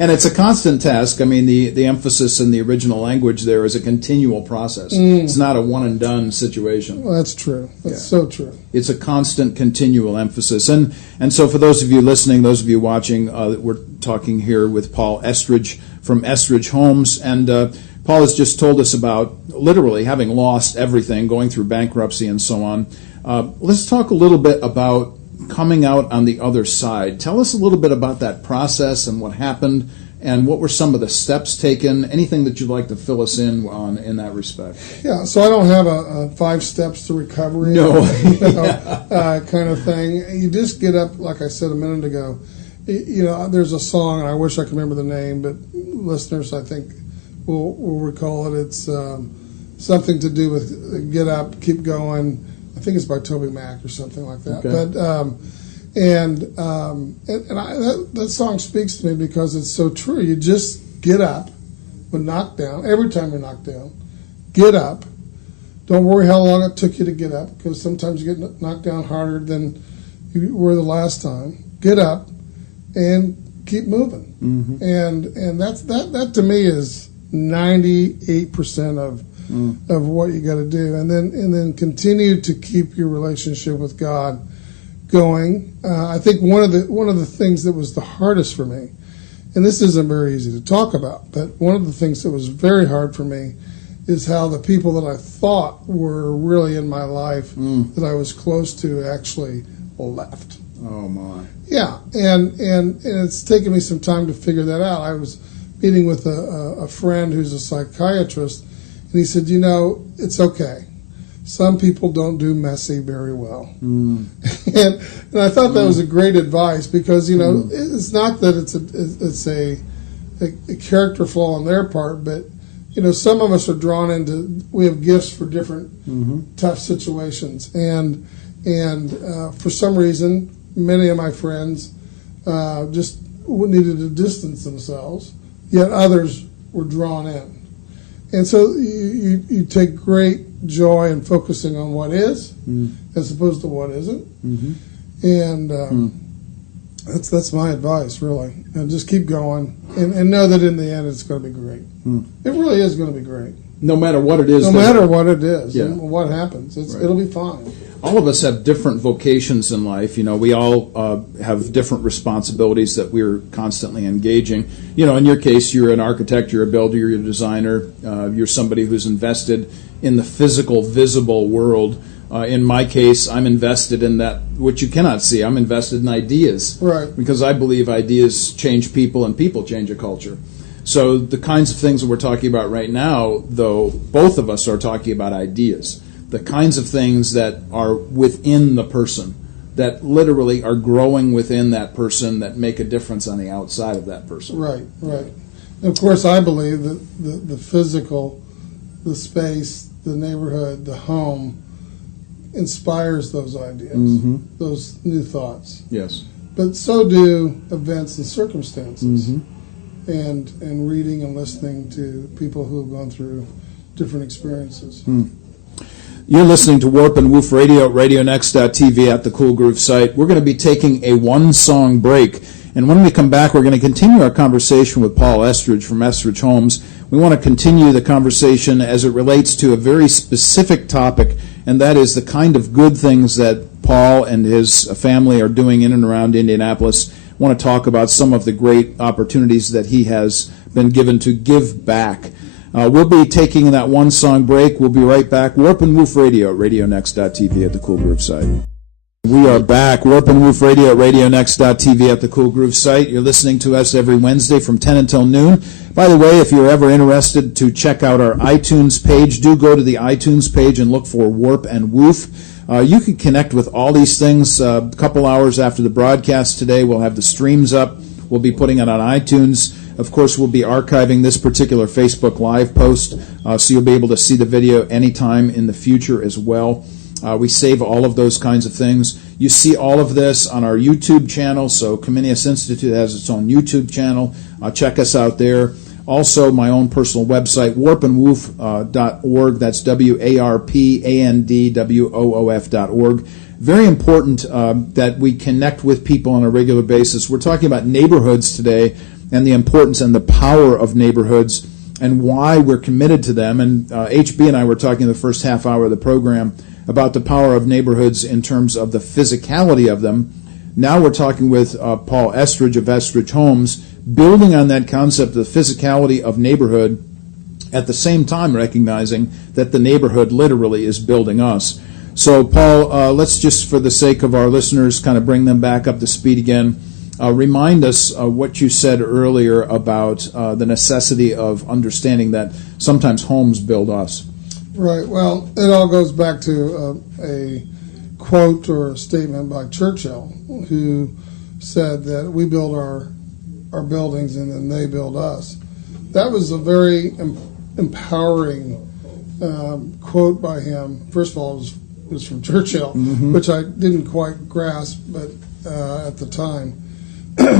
And it's a constant task. I mean, the emphasis in the original language there is a continual process. It's not a one-and-done situation. Well, that's true. That's so true. It's a constant, continual emphasis. And so for those of you listening, those of you watching, we're talking here with Paul Estridge from Estridge Homes. And Paul has just told us about literally having lost everything, going through bankruptcy and so on. Let's talk a little bit about coming out on the other side. Tell us a little bit about that process and what happened, and what were some of the steps taken? Anything that you'd like to fill us in on in that respect? Yeah, so I don't have a 5 steps to recovery, No. Kind of thing. You just get up, like I said a minute ago. There's a song, and I wish I could remember the name, but listeners, I think, will recall it. It's something to do with get up, keep going. I think it's by Toby Mac or something like that. Okay. But that song speaks to me because it's so true. You just get up when knocked down. Every time you're knocked down, get up. Don't worry how long it took you to get up, because sometimes you get knocked down harder than you were the last time. Get up and keep moving. Mm-hmm. And that to me is 98% of what you got to do, and then continue to keep your relationship with God going. I think one of the things that was the hardest for me, and this isn't very easy to talk about, but one of the things that was very hard for me is how the people that I thought were really in my life that I was close to actually left. Oh my! Yeah, and it's taken me some time to figure that out. I was meeting with a friend who's a psychiatrist, and he said, it's okay. Some people don't do messy very well. And I thought that was a great advice, because, it's not that it's a character flaw on their part, but, some of us are drawn into, we have gifts for different tough situations. And for some reason, many of my friends just needed to distance themselves, yet others were drawn in. And so you take great joy in focusing on what is as opposed to what isn't. And that's my advice, really. And just keep going and know that in the end it's going to be great. It really is going to be great. No matter what it is. No matter what it is Yeah. and what happens, Right. It'll be fine. All of us have different vocations in life. We all have different responsibilities that we're constantly engaging. In your case, you're an architect, you're a builder, you're a designer, you're somebody who's invested in the physical, visible world. In my case, I'm invested in that which you cannot see. I'm invested in ideas. Right. Because I believe ideas change people and people change a culture. So the kinds of things that we're talking about right now, though, both of us are talking about ideas. The kinds of things that are within the person, that literally are growing within that person, that make a difference on the outside of that person. Right. And of course, I believe that the physical, the space, the neighborhood, the home inspires those ideas, those new thoughts. Yes. But so do events and circumstances, and reading and listening to people who have gone through different experiences. You're listening to Warp and Woof Radio at RadioNext.tv at the Cool Groove site. We're going to be taking a one-song break, and when we come back, we're going to continue our conversation with Paul Estridge from Estridge Homes. We want to continue the conversation as it relates to a very specific topic, and that is the kind of good things that Paul and his family are doing in and around Indianapolis. I want to talk about some of the great opportunities that he has been given to give back. We'll be taking that one-song break. We'll be right back. Warp and Woof Radio at RadioNext.tv at the Cool Groove site. We are back. Warp and Woof Radio at RadioNext.tv at the Cool Groove site. You're listening to us every Wednesday from 10 until noon. By the way, if you're ever interested to check out our iTunes page, do go to the iTunes page and look for Warp and Woof. You can connect with all these things a couple hours after the broadcast today. We'll have the streams up. We'll be putting it on iTunes. Of course, we'll be archiving this particular Facebook Live post, so you'll be able to see the video anytime in the future as well. We save all of those kinds of things. You see all of this on our YouTube channel, so Comenius Institute has its own YouTube channel. Check us out there. Also, my own personal website, warpandwoof.org. That's warpandwoof.org. Very important that we connect with people on a regular basis. We're talking about neighborhoods today and the importance and the power of neighborhoods and why we're committed to them. And HB and I were talking the first half hour of the program about the power of neighborhoods in terms of the physicality of them. Now we're talking with Paul Estridge of Estridge Homes, building on that concept of the physicality of neighborhood, at the same time recognizing that the neighborhood literally is building us. So, Paul, let's just, for the sake of our listeners, kind of bring them back up to speed again. remind us what you said earlier about the necessity of understanding that sometimes homes build us. Right. Well, it all goes back to a quote or a statement by Churchill, who said that we build our buildings and then they build us. That was a very empowering quote by him. First of all, it was from Churchill, which I didn't quite grasp, but at the time,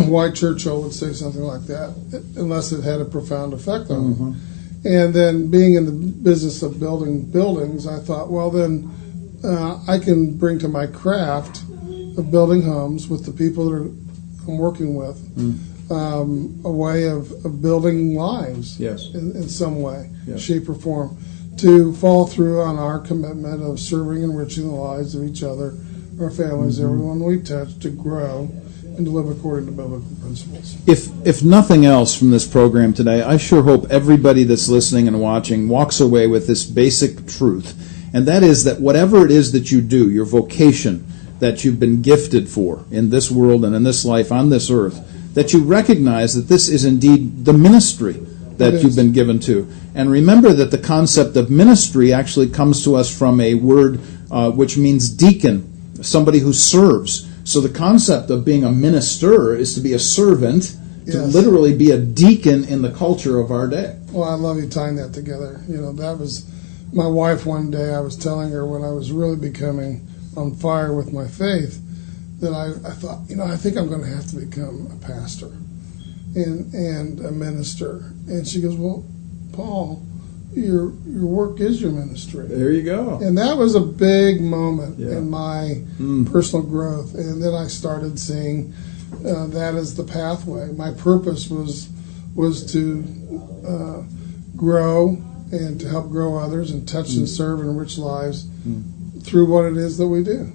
why Churchill would say something like that, unless it had a profound effect on him. And then being in the business of building buildings, I thought, well, then I can bring to my craft of building homes with the people that I'm working with a way of building lives in some way, shape, or form, to fall through on our commitment of serving and enriching the lives of each other, our families, everyone we touch, to grow and to live according to biblical principles. If nothing else from this program today, I sure hope everybody that's listening and watching walks away with this basic truth, and that is that whatever it is that you do, your vocation that you've been gifted for in this world and in this life on this earth, that you recognize that this is indeed the ministry that you've been given to. And remember that the concept of ministry actually comes to us from a word which means deacon, somebody who serves. So the concept of being a minister is to be a servant, to literally be a deacon in the culture of our day. Well, I love you tying that together. You know, that was my wife one day. I was telling her when I was really becoming on fire with my faith that I thought, I think I'm going to have to become a pastor and a minister. And she goes, well, Paul, your work is your ministry. There you go. And that was a big moment in my personal growth. And then I started seeing that as the pathway. My purpose was to grow and to help grow others and touch and serve and enrich lives through what it is that we do.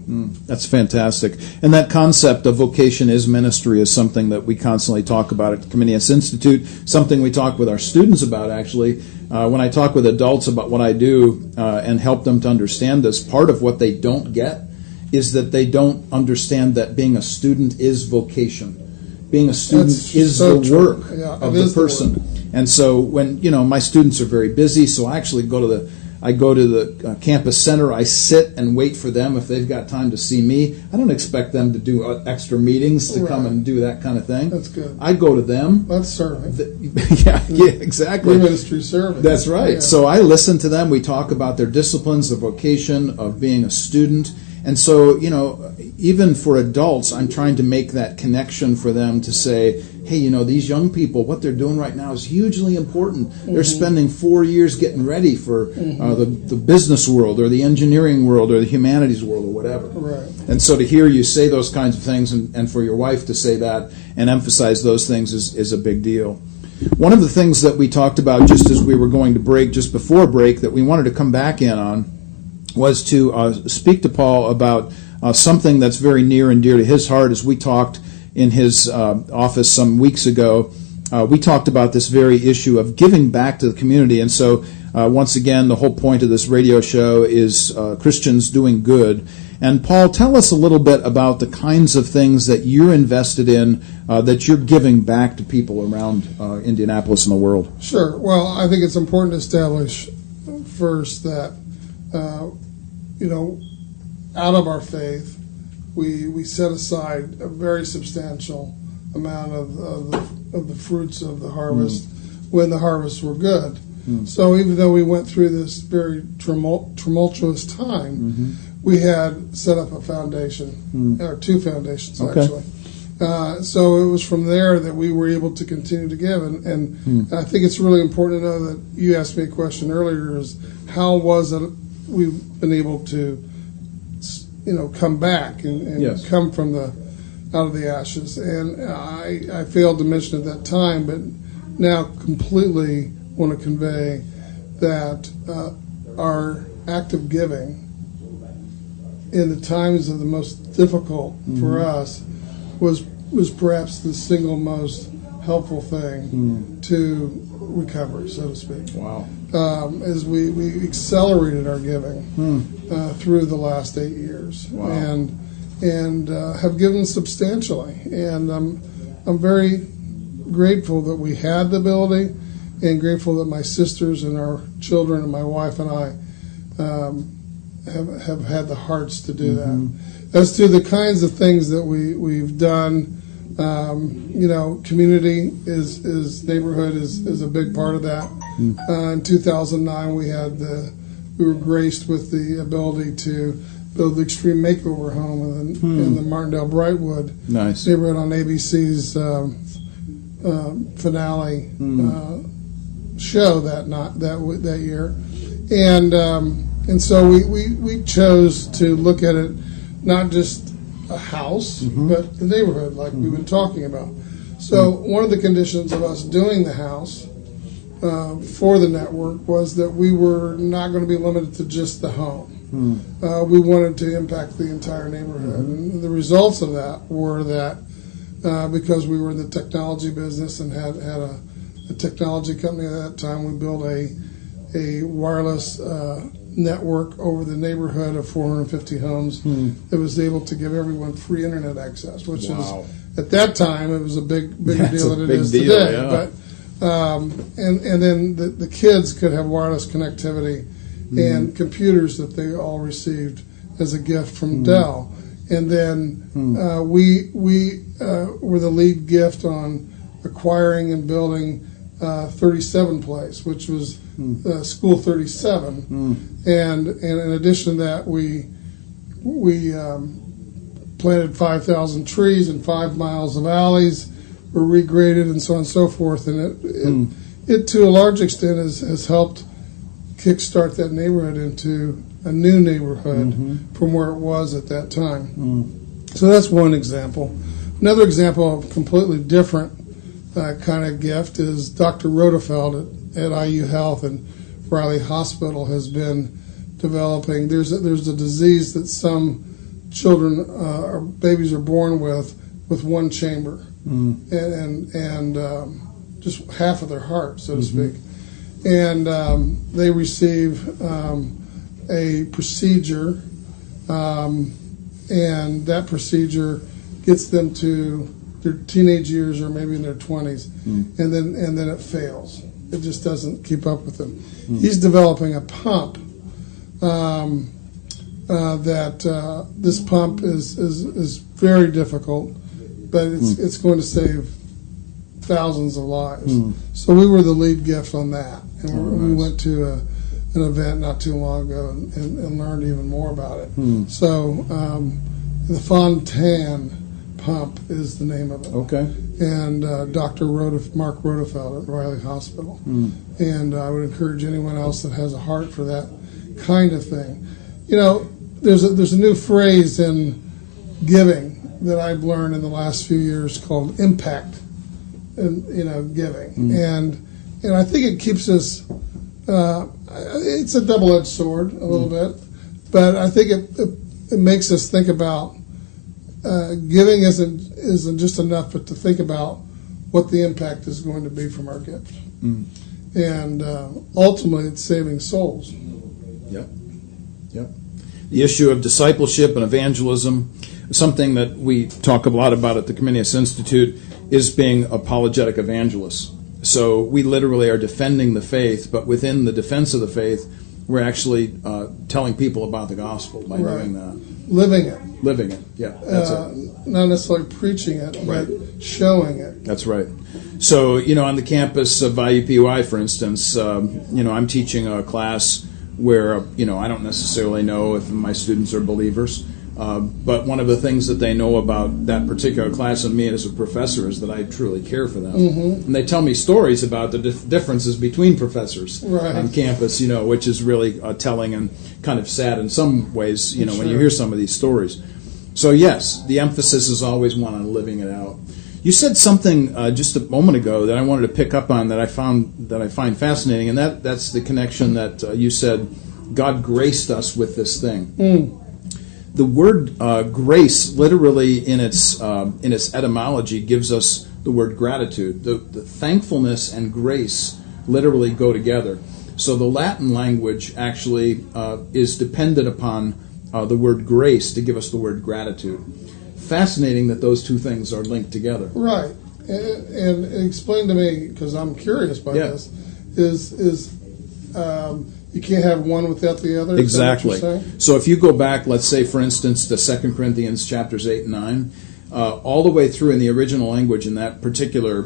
That's fantastic. And that concept of vocation is ministry is something that we constantly talk about at the Comenius Institute, something we talk with our students about, actually. When I talk with adults about what I do and help them to understand this, part of what they don't get is that they don't understand that being a student is vocation. Being a student is the work of the person. And so when, my students are very busy, so I actually go to the campus center. I sit and wait for them if they've got time to see me. I don't expect them to do extra meetings to come and do that kind of thing. That's good. I go to them. That's serving. Yeah, exactly. Ministry serving. That's right. Yeah. So I listen to them. We talk about their disciplines, their vocation of being a student. And so, even for adults, I'm trying to make that connection for them to say, hey, these young people, what they're doing right now is hugely important. They're spending 4 years getting ready for the business world or the engineering world or the humanities world or whatever. Right. And so to hear you say those kinds of things and for your wife to say that and emphasize those things is a big deal. One of the things that we talked about just as we were going to break, just before break, that we wanted to come back in on was to speak to Paul about something that's very near and dear to his heart. As we talked in his office some weeks ago, we talked about this very issue of giving back to the community. And so, once again, the whole point of this radio show is Christians doing good. And Paul, tell us a little bit about the kinds of things that you're invested in, that you're giving back to people around Indianapolis and the world. Sure. Well, I think it's important to establish first that out of our faith, we set aside a very substantial amount of the fruits of the harvest when the harvests were good. So even though we went through this very tumultuous time, we had set up a foundation, or two foundations actually. So it was from there that we were able to continue to give. And I think it's really important to know that you asked me a question earlier, is how was it we've been able to come back and come from out of the ashes. And I failed to mention at that time, but now completely want to convey that our act of giving in the times of the most difficult for us was perhaps the single most helpful thing to recovery, so to speak. Wow. As we accelerated our giving through the last 8 years, and have given substantially. And I'm very grateful that we had the building, and grateful that my sisters and our children and my wife and I have had the hearts to do that. As to the kinds of things that we've done, community is neighborhood is a big part of that. In 2009, we were graced with the ability to build the Extreme Makeover home in the Martindale Brightwood neighborhood on ABC's finale show that year, and so we chose to look at it not just a house, but the neighborhood, like we've been talking about. So one of the conditions of us doing the house for the network was that we were not going to be limited to just the home. We wanted to impact the entire neighborhood. And the results of that were that because we were in the technology business and had a technology company at that time, we built a wireless network over the neighborhood of 450 homes that was able to give everyone free internet access, which is, at that time, it was a bigger deal than it is today. Yeah. But and then the kids could have wireless connectivity and computers that they all received as a gift from Dell. And then we were the lead gift on acquiring and building 37 Place, which was School 37. And in addition to that, we planted 5,000 trees and 5 miles of alleys were regraded and so on and so forth. And it to a large extent has helped kickstart that neighborhood into a new neighborhood from where it was at that time. So that's one example. Another example of completely different kind of gift is Dr. Rodefeld at IU Health and Riley Hospital has been developing. There's a disease that some children or babies are born with one chamber and just half of their heart, so to speak. And they receive a procedure, and that procedure gets them to their teenage years or maybe in their 20s, and then it fails. It just doesn't keep up with them. He's developing a pump that this pump is very difficult, but it's going to save thousands of lives. So we were the lead gift on that, and we went to an event not too long ago and learned even more about it. So the Fontan pump is the name of it. Okay. And Dr. Mark Rodefeld at Riley Hospital. And I would encourage anyone else that has a heart for that kind of thing. You know, there's a new phrase in giving that I've learned in the last few years called impact, and giving. And I think it keeps us. It's a double-edged sword a little bit, but I think it makes us think about giving isn't just enough, but to think about what the impact is going to be from our gift. And ultimately, it's saving souls. Yep. The issue of discipleship and evangelism, something that we talk a lot about at the Comenius Institute, is being apologetic evangelists. So we literally are defending the faith, but within the defense of the faith, we're actually telling people about the gospel by doing that. Living it. Yeah, that's it. Not necessarily preaching it, but showing it. That's right. So, on the campus of IUPUI, for instance, I'm teaching a class where, I don't necessarily know if my students are believers, but one of the things that they know about that particular class and me as a professor is that I truly care for them. And they tell me stories about the differences between professors on campus, which is really telling and kind of sad in some ways, when you hear some of these stories. So yes, the emphasis is always one on living it out. You said something just a moment ago that I wanted to pick up on that I find fascinating, and that's the connection that you said God graced us with this thing. The word grace, literally in its etymology, gives us the word gratitude. The thankfulness and grace literally go together. So the Latin language actually is dependent upon the word grace to give us the word gratitude. Fascinating that those two things are linked together. Right. And explain to me, because I'm curious by Yeah. this, is you can't have one without the other? Is that what Exactly. you're saying? So if you go back, let's say, for instance, to 2 Corinthians chapters 8 and 9, all the way through in the original language in that particular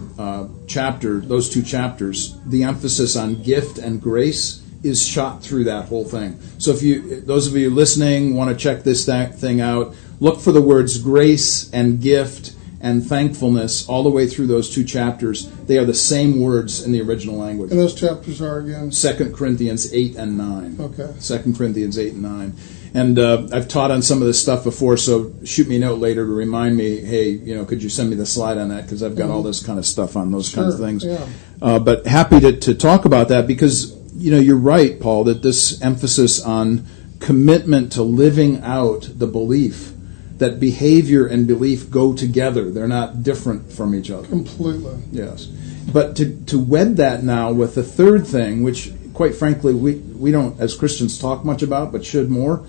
chapter, those two chapters, the emphasis on gift and grace is shot through that whole thing. So if you, those of you listening, want to check this thing out, look for the words grace and gift and thankfulness all the way through those two chapters. They are the same words in the original language. And those chapters are again? 2 Corinthians 8 and 9. Okay. 2 Corinthians 8 and 9. And I've taught on some of this stuff before, so shoot me a note later to remind me, hey, could you send me the slide on that? Because I've got all this kind of stuff on those kinds of things. Yeah. But happy to talk about that because, you're right, Paul, that this emphasis on commitment to living out the belief that behavior and belief go together. They're not different from each other. Completely. Yes. But to wed that now with the third thing, which quite frankly we don't as Christians talk much about, but should more,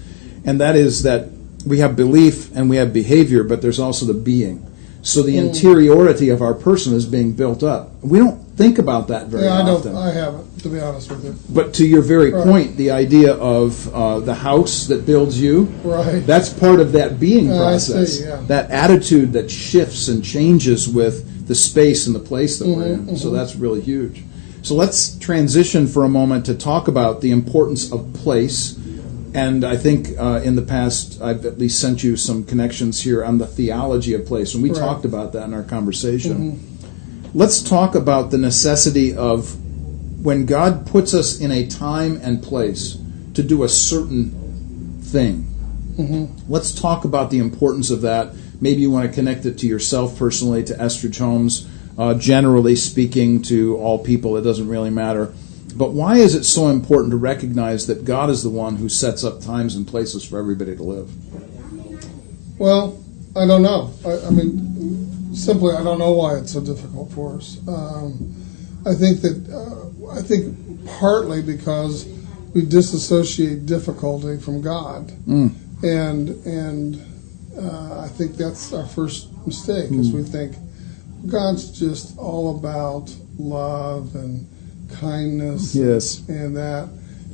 and that is that we have belief and we have behavior, but there's also the being. So the interiority of our person is being built up. We don't think about that very often. I haven't, to be honest with you. But to your very Right. point, the idea of the house that builds you, Right. that's part of that being I process. see, yeah. That attitude that shifts and changes with the space and the place that we're in. So that's really huge. So let's transition for a moment to talk about the importance of place. And I think in the past, I've at least sent you some connections here on the theology of place. And we Right. talked about that in our conversation. Let's talk about the necessity of when God puts us in a time and place to do a certain thing. Let's talk about the importance of that. Maybe you want to connect it to yourself personally, to Estridge Homes, generally speaking, to all people. It doesn't really matter. But why is it so important to recognize that God is the one who sets up times and places for everybody to live? Well, I don't know. I mean, simply, I don't know why it's so difficult for us. I think partly because we disassociate difficulty from God, and I think that's our first mistake. Is we think God's just all about love and kindness, Yes. and that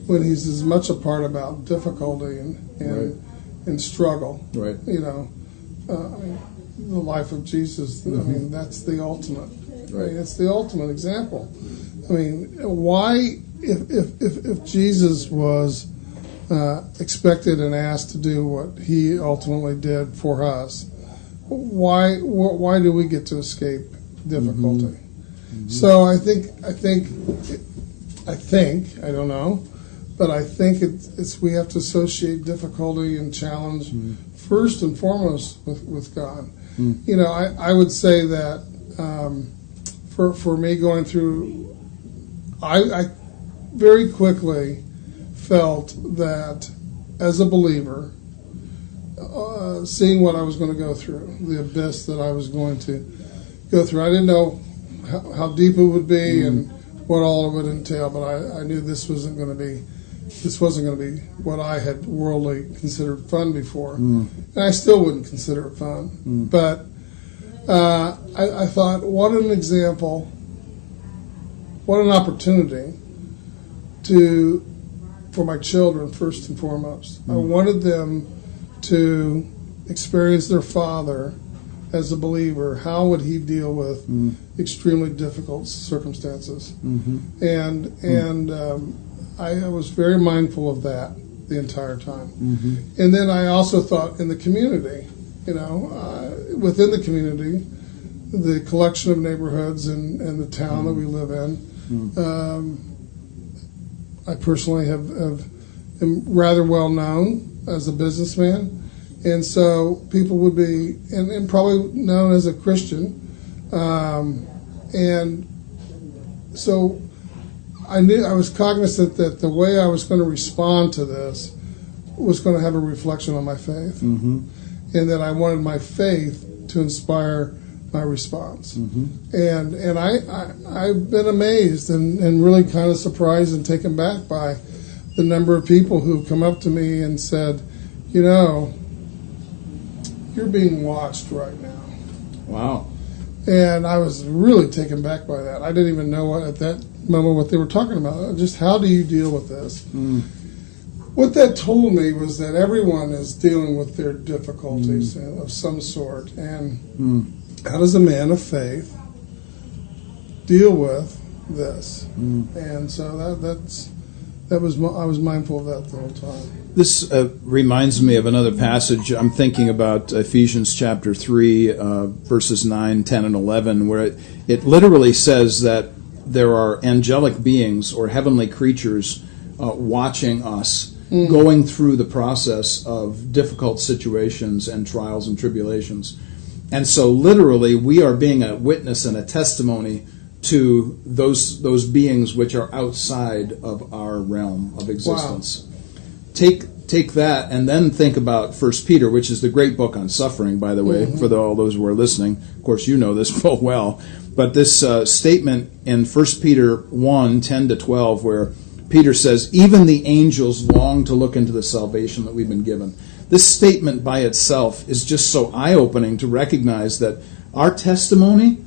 when He's as much a part about difficulty and struggle. Right. I mean, the life of Jesus. I mean, that's the ultimate. Right. I mean, it's the ultimate example. I mean, why, if Jesus was expected and asked to do what He ultimately did for us, why do we get to escape difficulty? So I think I don't know, but I think it's we have to associate difficulty and challenge first and foremost with God. I would say that for me going through, I very quickly felt that as a believer, seeing what I was going to go through, the abyss that I was going to go through, I didn't know how deep it would be and what all it would entail, but I knew this wasn't going to be what I had worldly considered fun before, and I still wouldn't consider it fun. But I thought, what an example, what an opportunity for my children first and foremost. I wanted them to experience their father as a believer. How would he deal with extremely difficult circumstances? And I was very mindful of that the entire time. And then I also thought in the community, within the community, the collection of neighborhoods and the town that we live in. I personally am rather well known as a businessman. And so people would be, and probably known as a Christian. And so I was cognizant that the way I was going to respond to this was going to have a reflection on my faith. And that I wanted my faith to inspire my response. And I've been amazed and really kind of surprised and taken back by the number of people who've come up to me and said, you're being watched right now. Wow. And I was really taken back by that. I didn't even know at that moment what they were talking about. Just how do you deal with this? What that told me was that everyone is dealing with their difficulties of some sort. And how does a man of faith deal with this? And so I was mindful of that the whole time. This reminds me of another passage. I'm thinking about Ephesians chapter 3, verses 9, 10, and 11, where it literally says that there are angelic beings or heavenly creatures watching us going through the process of difficult situations and trials and tribulations. And so literally we are being a witness and a testimony to those beings which are outside of our realm of existence. Wow. Take that and then think about 1 Peter, which is the great book on suffering, by the way, for all those who are listening. Of course, you know this full well. But this statement in 1 Peter 1, 10 to 12, where Peter says, even the angels long to look into the salvation that we've been given. This statement by itself is just so eye-opening to recognize that our testimony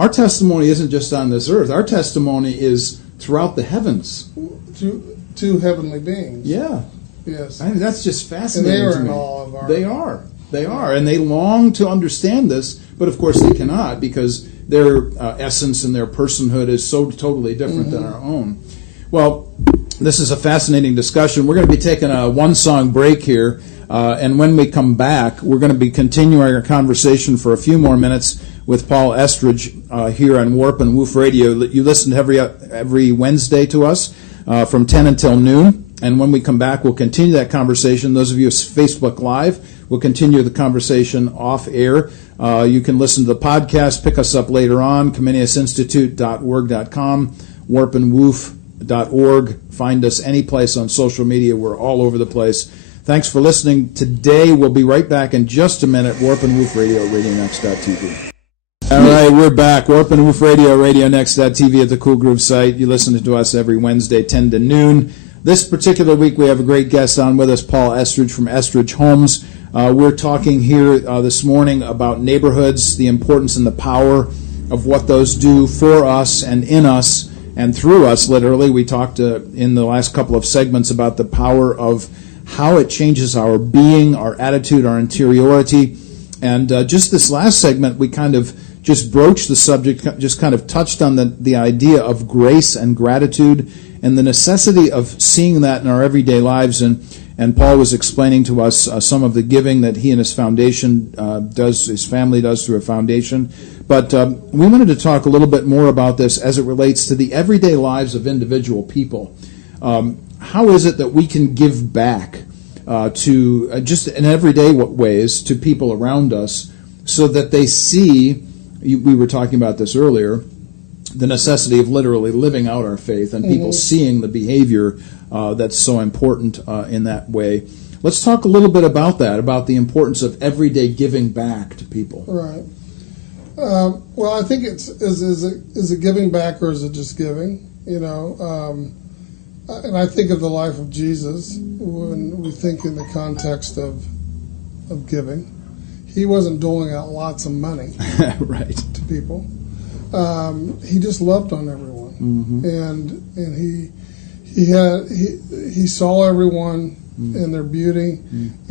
isn't just on this earth. Our testimony is throughout the heavens. To heavenly beings. Yeah. Yes. I mean, that's just fascinating. And they to are me. in all of our... They are. And they long to understand this, but of course they cannot because their essence and their personhood is so totally different than our own. Well, this is a fascinating discussion. We're going to be taking a one-song break here, and when we come back, we're going to be continuing our conversation for a few more minutes with Paul Estridge here on Warp and Woof Radio. You listen every Wednesday to us from 10 until noon. And when we come back, we'll continue that conversation. Those of you Facebook Live, we'll continue the conversation off air. You can listen to the podcast, pick us up later on, ComeniusInstitute.org.com, warpandwoof.org. Find us any place on social media. We're all over the place. Thanks for listening today. We'll be right back in just a minute. Warp and Woof Radio, RadioNext.tv. All right, we're back. Warp and Woof Radio, RadioNext.tv at the Cool Groove site. You listen to us every Wednesday, 10 to noon. This particular week, we have a great guest on with us, Paul Estridge from Estridge Homes. We're talking here this morning about neighborhoods, the importance and the power of what those do for us and in us and through us, literally. We talked in the last couple of segments about the power of how it changes our being, our attitude, our interiority. And just this last segment, we kind of just broached the subject, just kind of touched on the idea of grace and gratitude and the necessity of seeing that in our everyday lives. And Paul was explaining to us some of the giving that he and his foundation his family does through a foundation. But we wanted to talk a little bit more about this as it relates to the everyday lives of individual people. How is it that we can give back to just in everyday ways to people around us so that they see, we were talking about this earlier, the necessity of literally living out our faith and people seeing the behavior that's so important in that way. Let's talk a little bit about that, about the importance of everyday giving back to people. Right. Well, I think is it giving back or is it just giving? You know, and I think of the life of Jesus when we think in the context of giving. He wasn't doling out lots of money right. to people. He just loved on everyone, and he saw everyone in their beauty,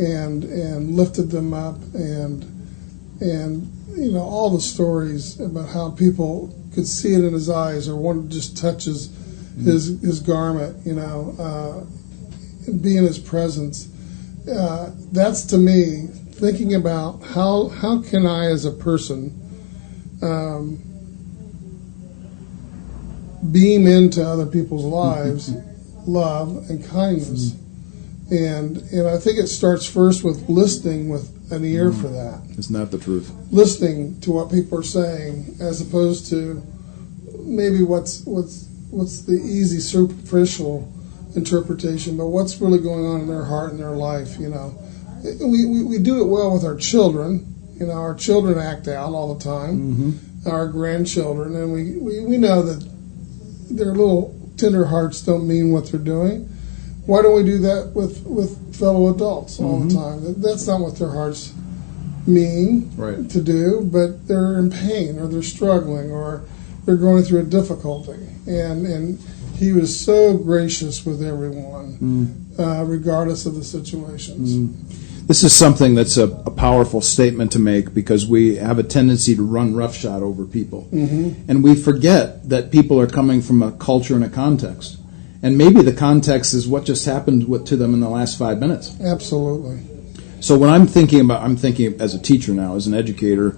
and lifted them up, and you know all the stories about how people could see it in his eyes, or one just touches his garment, you know, be in his presence. That's to me thinking about how can I as a person beam into other people's lives love and kindness. And I think it starts first with listening with an ear for that. Isn't that the truth? Listening to what people are saying as opposed to maybe what's the easy superficial interpretation, but what's really going on in their heart and their life, you know. We do it well with our children. You know, our children act out all the time, our grandchildren, and we know that their little tender hearts don't mean what they're doing. Why don't we do that with fellow adults all the time? That's not what their hearts mean Right. to do, but they're in pain or they're struggling or they're going through a difficulty. And he was so gracious with everyone, regardless of the situations. This is something that's a powerful statement to make because we have a tendency to run roughshod over people. And we forget that people are coming from a culture and a context. And maybe the context is what just happened to them in the last 5 minutes. Absolutely. So when I'm thinking as a teacher now, as an educator,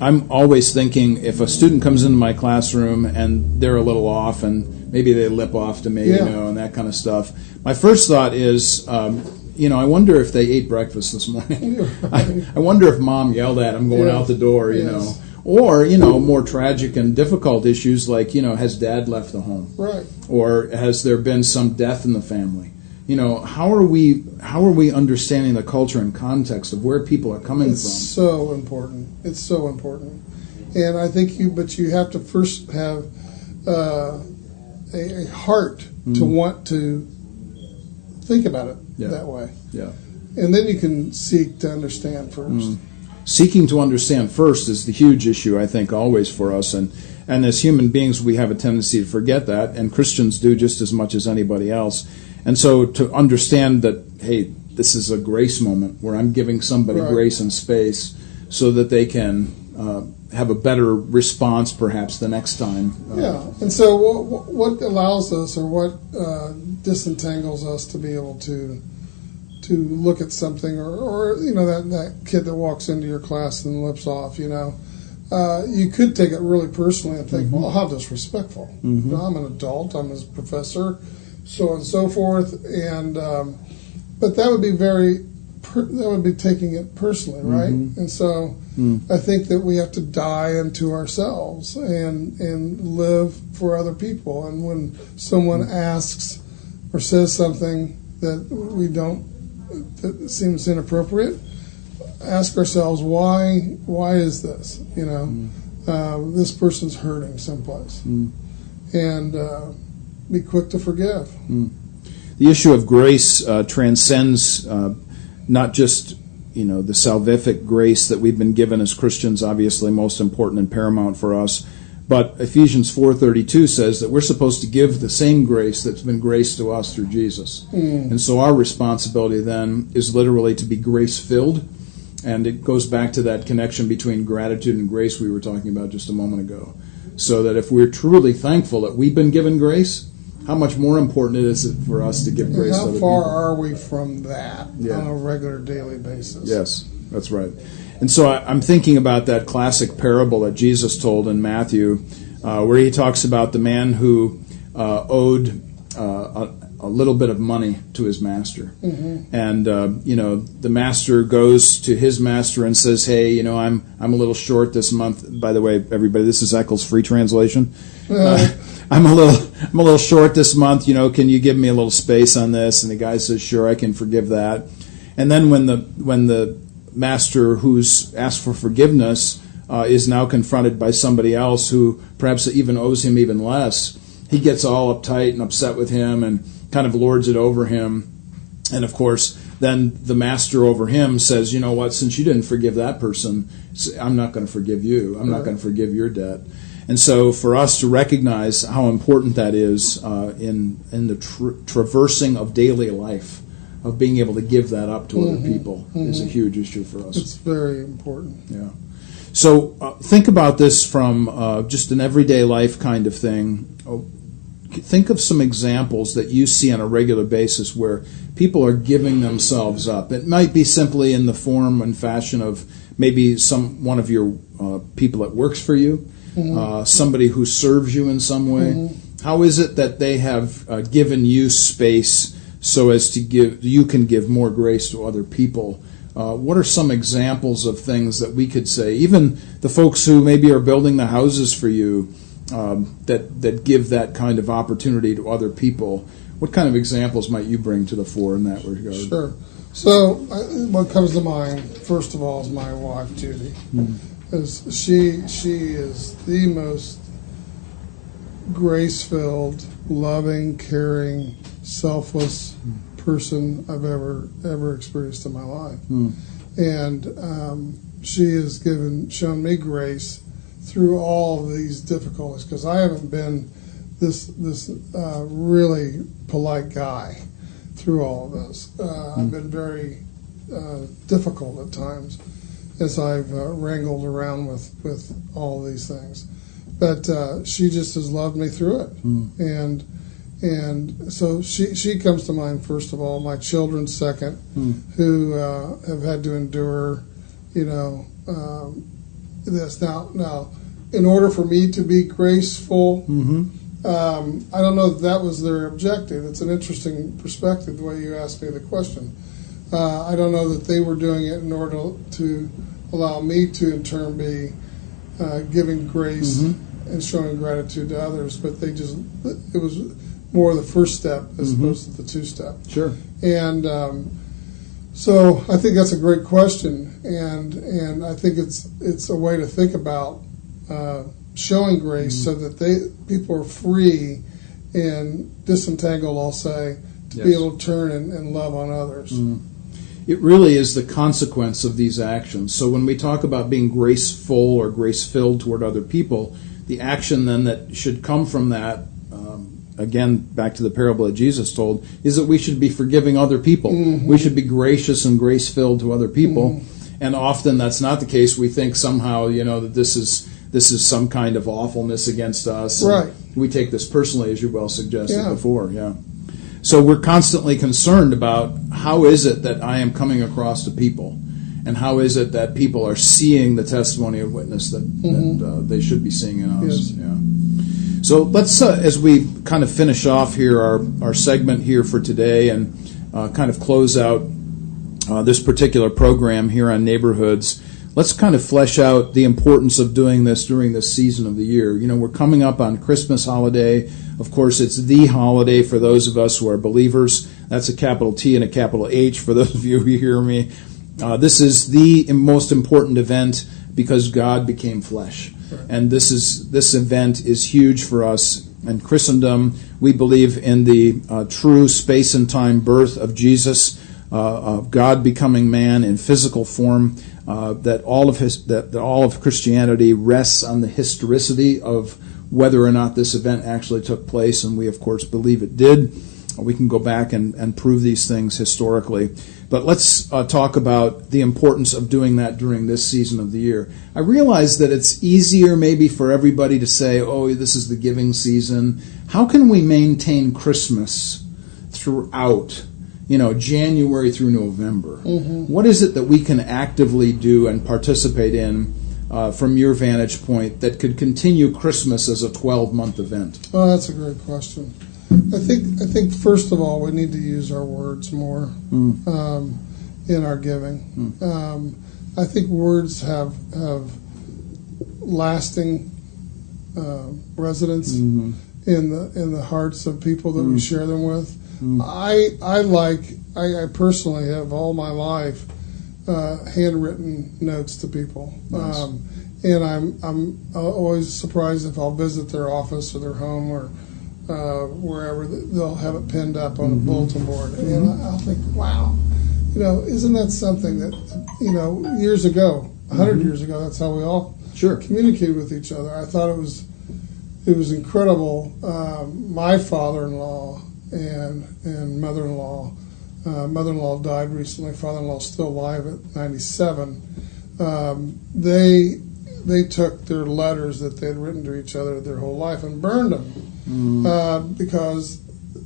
I'm always thinking if a student comes into my classroom and they're a little off and maybe they lip off to me, and that kind of stuff. My first thought is, I wonder if they ate breakfast this morning. I wonder if mom yelled at them going out the door, you know. Or, more tragic and difficult issues like, has dad left the home? Right. Or has there been some death in the family? How are we understanding the culture and context of where people are coming from? It's so important. It's so important. And I think you have to first have a heart to want to think about it that way. Yeah. And then you can seek to understand first. Seeking to understand first is the huge issue, I think, always for us. And as human beings, we have a tendency to forget that, and Christians do just as much as anybody else. And so to understand that, hey, this is a grace moment where I'm giving somebody grace and space so that they can have a better response perhaps the next time. And so what allows us or what disentangles us to be able to look at something or that kid that walks into your class and lips off, you could take it really personally and think, well, how disrespectful. I'm an adult, I'm his professor, so on and so forth, and but that would be that would be taking it personally, right? And so I think that we have to die into ourselves and live for other people. And when someone asks or says something that seems inappropriate, ask ourselves why is this? This person's hurting someplace, and be quick to forgive. The issue of grace transcends not just the salvific grace that we've been given as Christians, obviously most important and paramount for us, but Ephesians 4:32 says that we're supposed to give the same grace that's been graced to us through Jesus. And so our responsibility then is literally to be grace-filled, and it goes back to that connection between gratitude and grace we were talking about just a moment ago. So that if we're truly thankful that we've been given grace, how much more important it is for us to give grace to other people. How far are we from that on a regular daily basis? Yes, that's right. And so I'm thinking about that classic parable that Jesus told in Matthew, where he talks about the man who owed a little bit of money to his master. And, the master goes to his master and says, hey, I'm a little short this month. By the way, everybody, this is Eccles' free translation. I'm a little short this month. Can you give me a little space on this? And the guy says, sure, I can forgive that. And then when the master who's asked for forgiveness is now confronted by somebody else who perhaps even owes him even less, he gets all uptight and upset with him and kind of lords it over him. And of course, then the master over him says, you know what, since you didn't forgive that person, I'm not going to forgive you. I'm not going to forgive your debt. And so for us to recognize how important that is in the traversing of daily life, of being able to give that up to other people is a huge issue for us. It's very important. Yeah. So think about this from just an everyday life kind of thing. Think of some examples that you see on a regular basis where people are giving themselves up. It might be simply in the form and fashion of maybe one of your people that works for you, somebody who serves you in some way. How is it that they have given you space so as to you can give more grace to other people? What are some examples of things that we could say? Even the folks who maybe are building the houses for you, that give that kind of opportunity to other people. What kind of examples might you bring to the fore in that regard? Sure. So what comes to mind, first of all, is my wife, Judy. Because she is the most grace-filled, loving, caring, selfless person I've ever experienced in my life. And she has shown me grace through all of these difficulties, because I haven't been this really polite guy through all of this. I've been very difficult at times as I've wrangled around with all of these things. But she just has loved me through it. And so she comes to mind first of all. My children second, who have had to endure, this. Now, in order for me to be graceful, I don't know that was their objective. It's an interesting perspective the way you asked me the question. I don't know that they were doing it in order to allow me to in turn be giving grace and showing gratitude to others, but it was more the first step as opposed to the two-step. Sure. And so I think that's a great question, and I think it's a way to think about showing grace so that people are free and disentangled, I'll say, to be able to turn and love on others. It really is the consequence of these actions. So when we talk about being graceful or grace-filled toward other people, the action then that should come from that, again, back to the parable that Jesus told, is that we should be forgiving other people. We should be gracious and grace-filled to other people. And often that's not the case. We think somehow, that this is some kind of awfulness against us. Right. We take this personally, as you well suggested before. Yeah. So we're constantly concerned about how is it that I am coming across to people, and how is it that people are seeing the testimony of witness that they should be seeing in us. Yes. Yeah. So let's, as we kind of finish off here our segment here for today, and kind of close out this particular program here on Neighborhoods, let's kind of flesh out the importance of doing this during this season of the year. We're coming up on Christmas holiday. Of course, it's the holiday for those of us who are believers. That's a capital T and a capital H for those of you who hear me. This is the most important event because God became flesh. Right. And this event is huge for us. In Christendom, we believe in the true space and time birth of Jesus, of God becoming man in physical form. That all of Christianity rests on the historicity of whether or not this event actually took place, and we of course believe it did. We can go back and prove these things historically. But let's talk about the importance of doing that during this season of the year. I realize that it's easier maybe for everybody to say, oh, this is the giving season. How can we maintain Christmas throughout, January through November? What is it that we can actively do and participate in from your vantage point that could continue Christmas as a 12-month event? Oh, that's a great question. I think first of all we need to use our words more in our giving. I think words have lasting residence in the hearts of people that we share them with. I personally have all my life handwritten notes to people. Nice. And I'm always surprised if I'll visit their office or their home or wherever, they'll have it pinned up on a bulletin board. And I'll think, wow, isn't that something that, years ago, 100 years ago, that's how we all communicated with each other. I thought it was incredible. My father-in-law and mother-in-law, mother-in-law died recently, father-in-law still alive at 97. They took their letters that they had written to each other their whole life and burned them because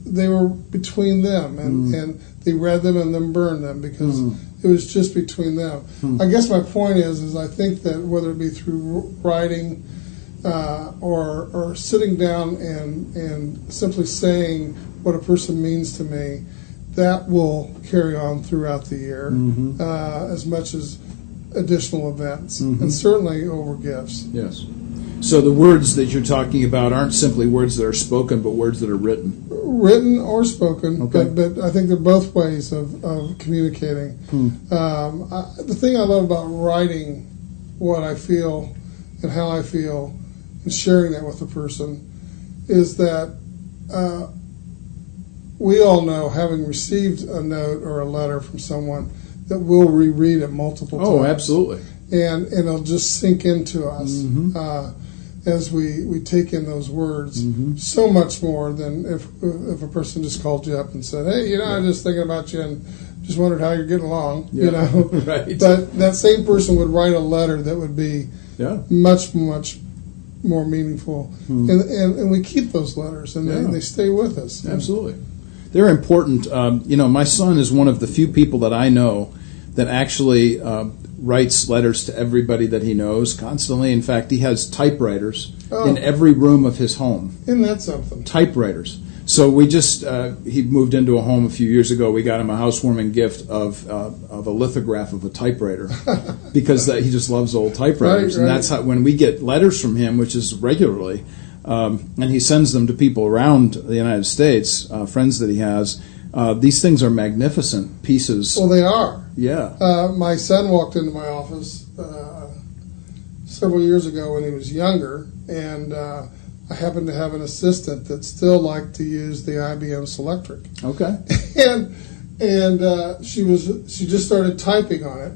they were between them, and they read them and then burned them because it was just between them. I guess my point is I think that whether it be through writing or sitting down and simply saying what a person means to me, that will carry on throughout the year as much as additional events, and certainly over gifts. Yes. So the words that you're talking about aren't simply words that are spoken, but words that are written. Written or spoken, okay. but I think they're both ways of communicating. The thing I love about writing what I feel and how I feel and sharing that with a person is that we all know, having received a note or a letter from someone, that we'll reread it multiple times. Oh, absolutely. and it'll just sink into us as we take in those words. So much more than if a person just called you up and said, "Hey, I'm just thinking about you and just wondered how you're getting along." Right. But that same person would write a letter that would be much more meaningful, and we keep those letters, and they stay with us. Absolutely. They're important. My son is one of the few people that I know that actually writes letters to everybody that he knows constantly. In fact, he has typewriters in every room of his home. Isn't that something? Typewriters. So we just, he moved into a home a few years ago. We got him a housewarming gift of a lithograph of a typewriter because he just loves old typewriters. Right. And that's how, when we get letters from him, which is regularly, and he sends them to people around the United States, friends that he has, these things are magnificent pieces. Well, they are. Yeah. My son walked into my office several years ago when he was younger, and I happened to have an assistant that still liked to use the IBM Selectric. Okay. and she just started typing on it,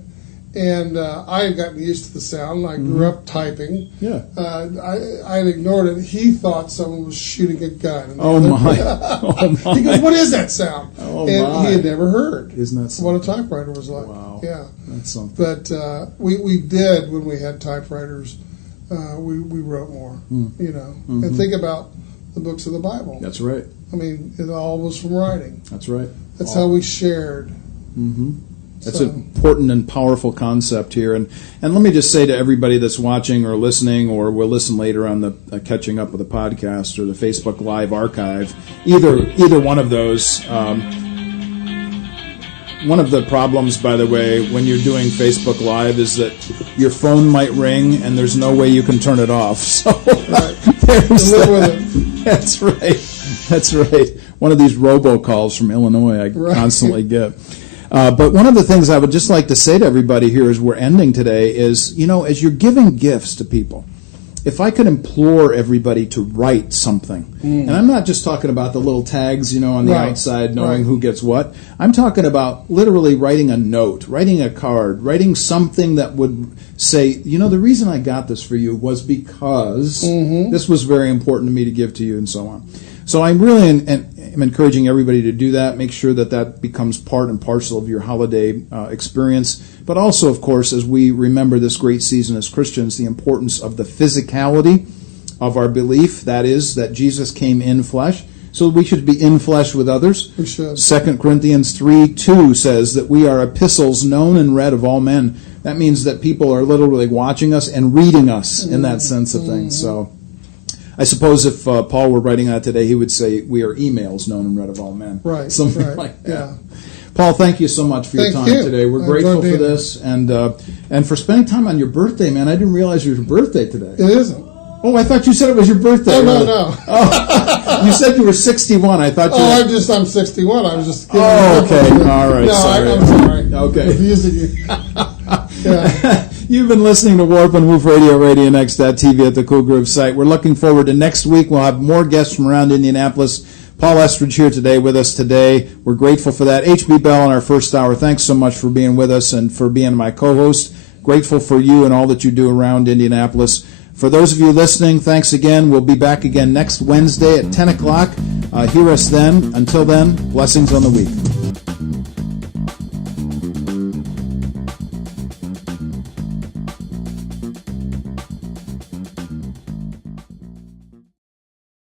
and I had gotten used to the sound. I grew up typing. Yeah. I had ignored it. He thought someone was shooting a gun. Oh my! Oh my! He goes, "What is that sound?" Oh and my! he had never heard. Isn't that something? What a typewriter was like? Wow. Yeah. That's something. But we did, when we had typewriters, we wrote more, And think about the books of the Bible. That's right. I mean, it all was from writing. That's right. That's how we shared. That's an important and powerful concept here. And let me just say to everybody that's watching or listening, or will listen later on the catching up with the podcast or the Facebook Live archive, either one of those. One of the problems, by the way, when you're doing Facebook Live is that your phone might ring and there's no way you can turn it off. So there's Live with it. That's right. That's right. One of these robocalls from Illinois I constantly get. But one of the things I would just like to say to everybody here as we're ending today is, as you're giving gifts to people, if I could implore everybody to write something, and I'm not just talking about the little tags, on the outside, knowing who gets what. I'm talking about literally writing a note, writing a card, writing something that would say, the reason I got this for you was because this was very important to me to give to you, and so on. So I'm really am encouraging everybody to do that. Make sure that becomes part and parcel of your holiday experience. But also, of course, as we remember this great season as Christians, the importance of the physicality of our belief, that is, that Jesus came in flesh. So we should be in flesh with others. We should. 2 Corinthians 3:2 says that we are epistles known and read of all men. That means that people are literally watching us and reading us in that sense of things. So I suppose if Paul were writing that today, he would say we are emails known and read of all men. Right. Something like that. Yeah. Paul, thank you so much for your time today. We're grateful for this and for spending time on your birthday, man. I didn't realize it was your birthday today. It isn't. Oh, I thought you said it was your birthday. Oh, no. Oh, you said you were 61. I thought you were... I'm 61. I was just kidding. Oh, okay. All right. No, sorry. I'm sorry. Okay. Abusing you. Yeah. You've been listening to Warp and Woof Radio, RadioNext.tv at the Cool Groove site. We're looking forward to next week. We'll have more guests from around Indianapolis. Paul Estridge here today with us today. We're grateful for that. H.B. Bell in our first hour, thanks so much for being with us and for being my co-host. Grateful for you and all that you do around Indianapolis. For those of you listening, thanks again. We'll be back again next Wednesday at 10 o'clock. Hear us then. Until then, blessings on the week.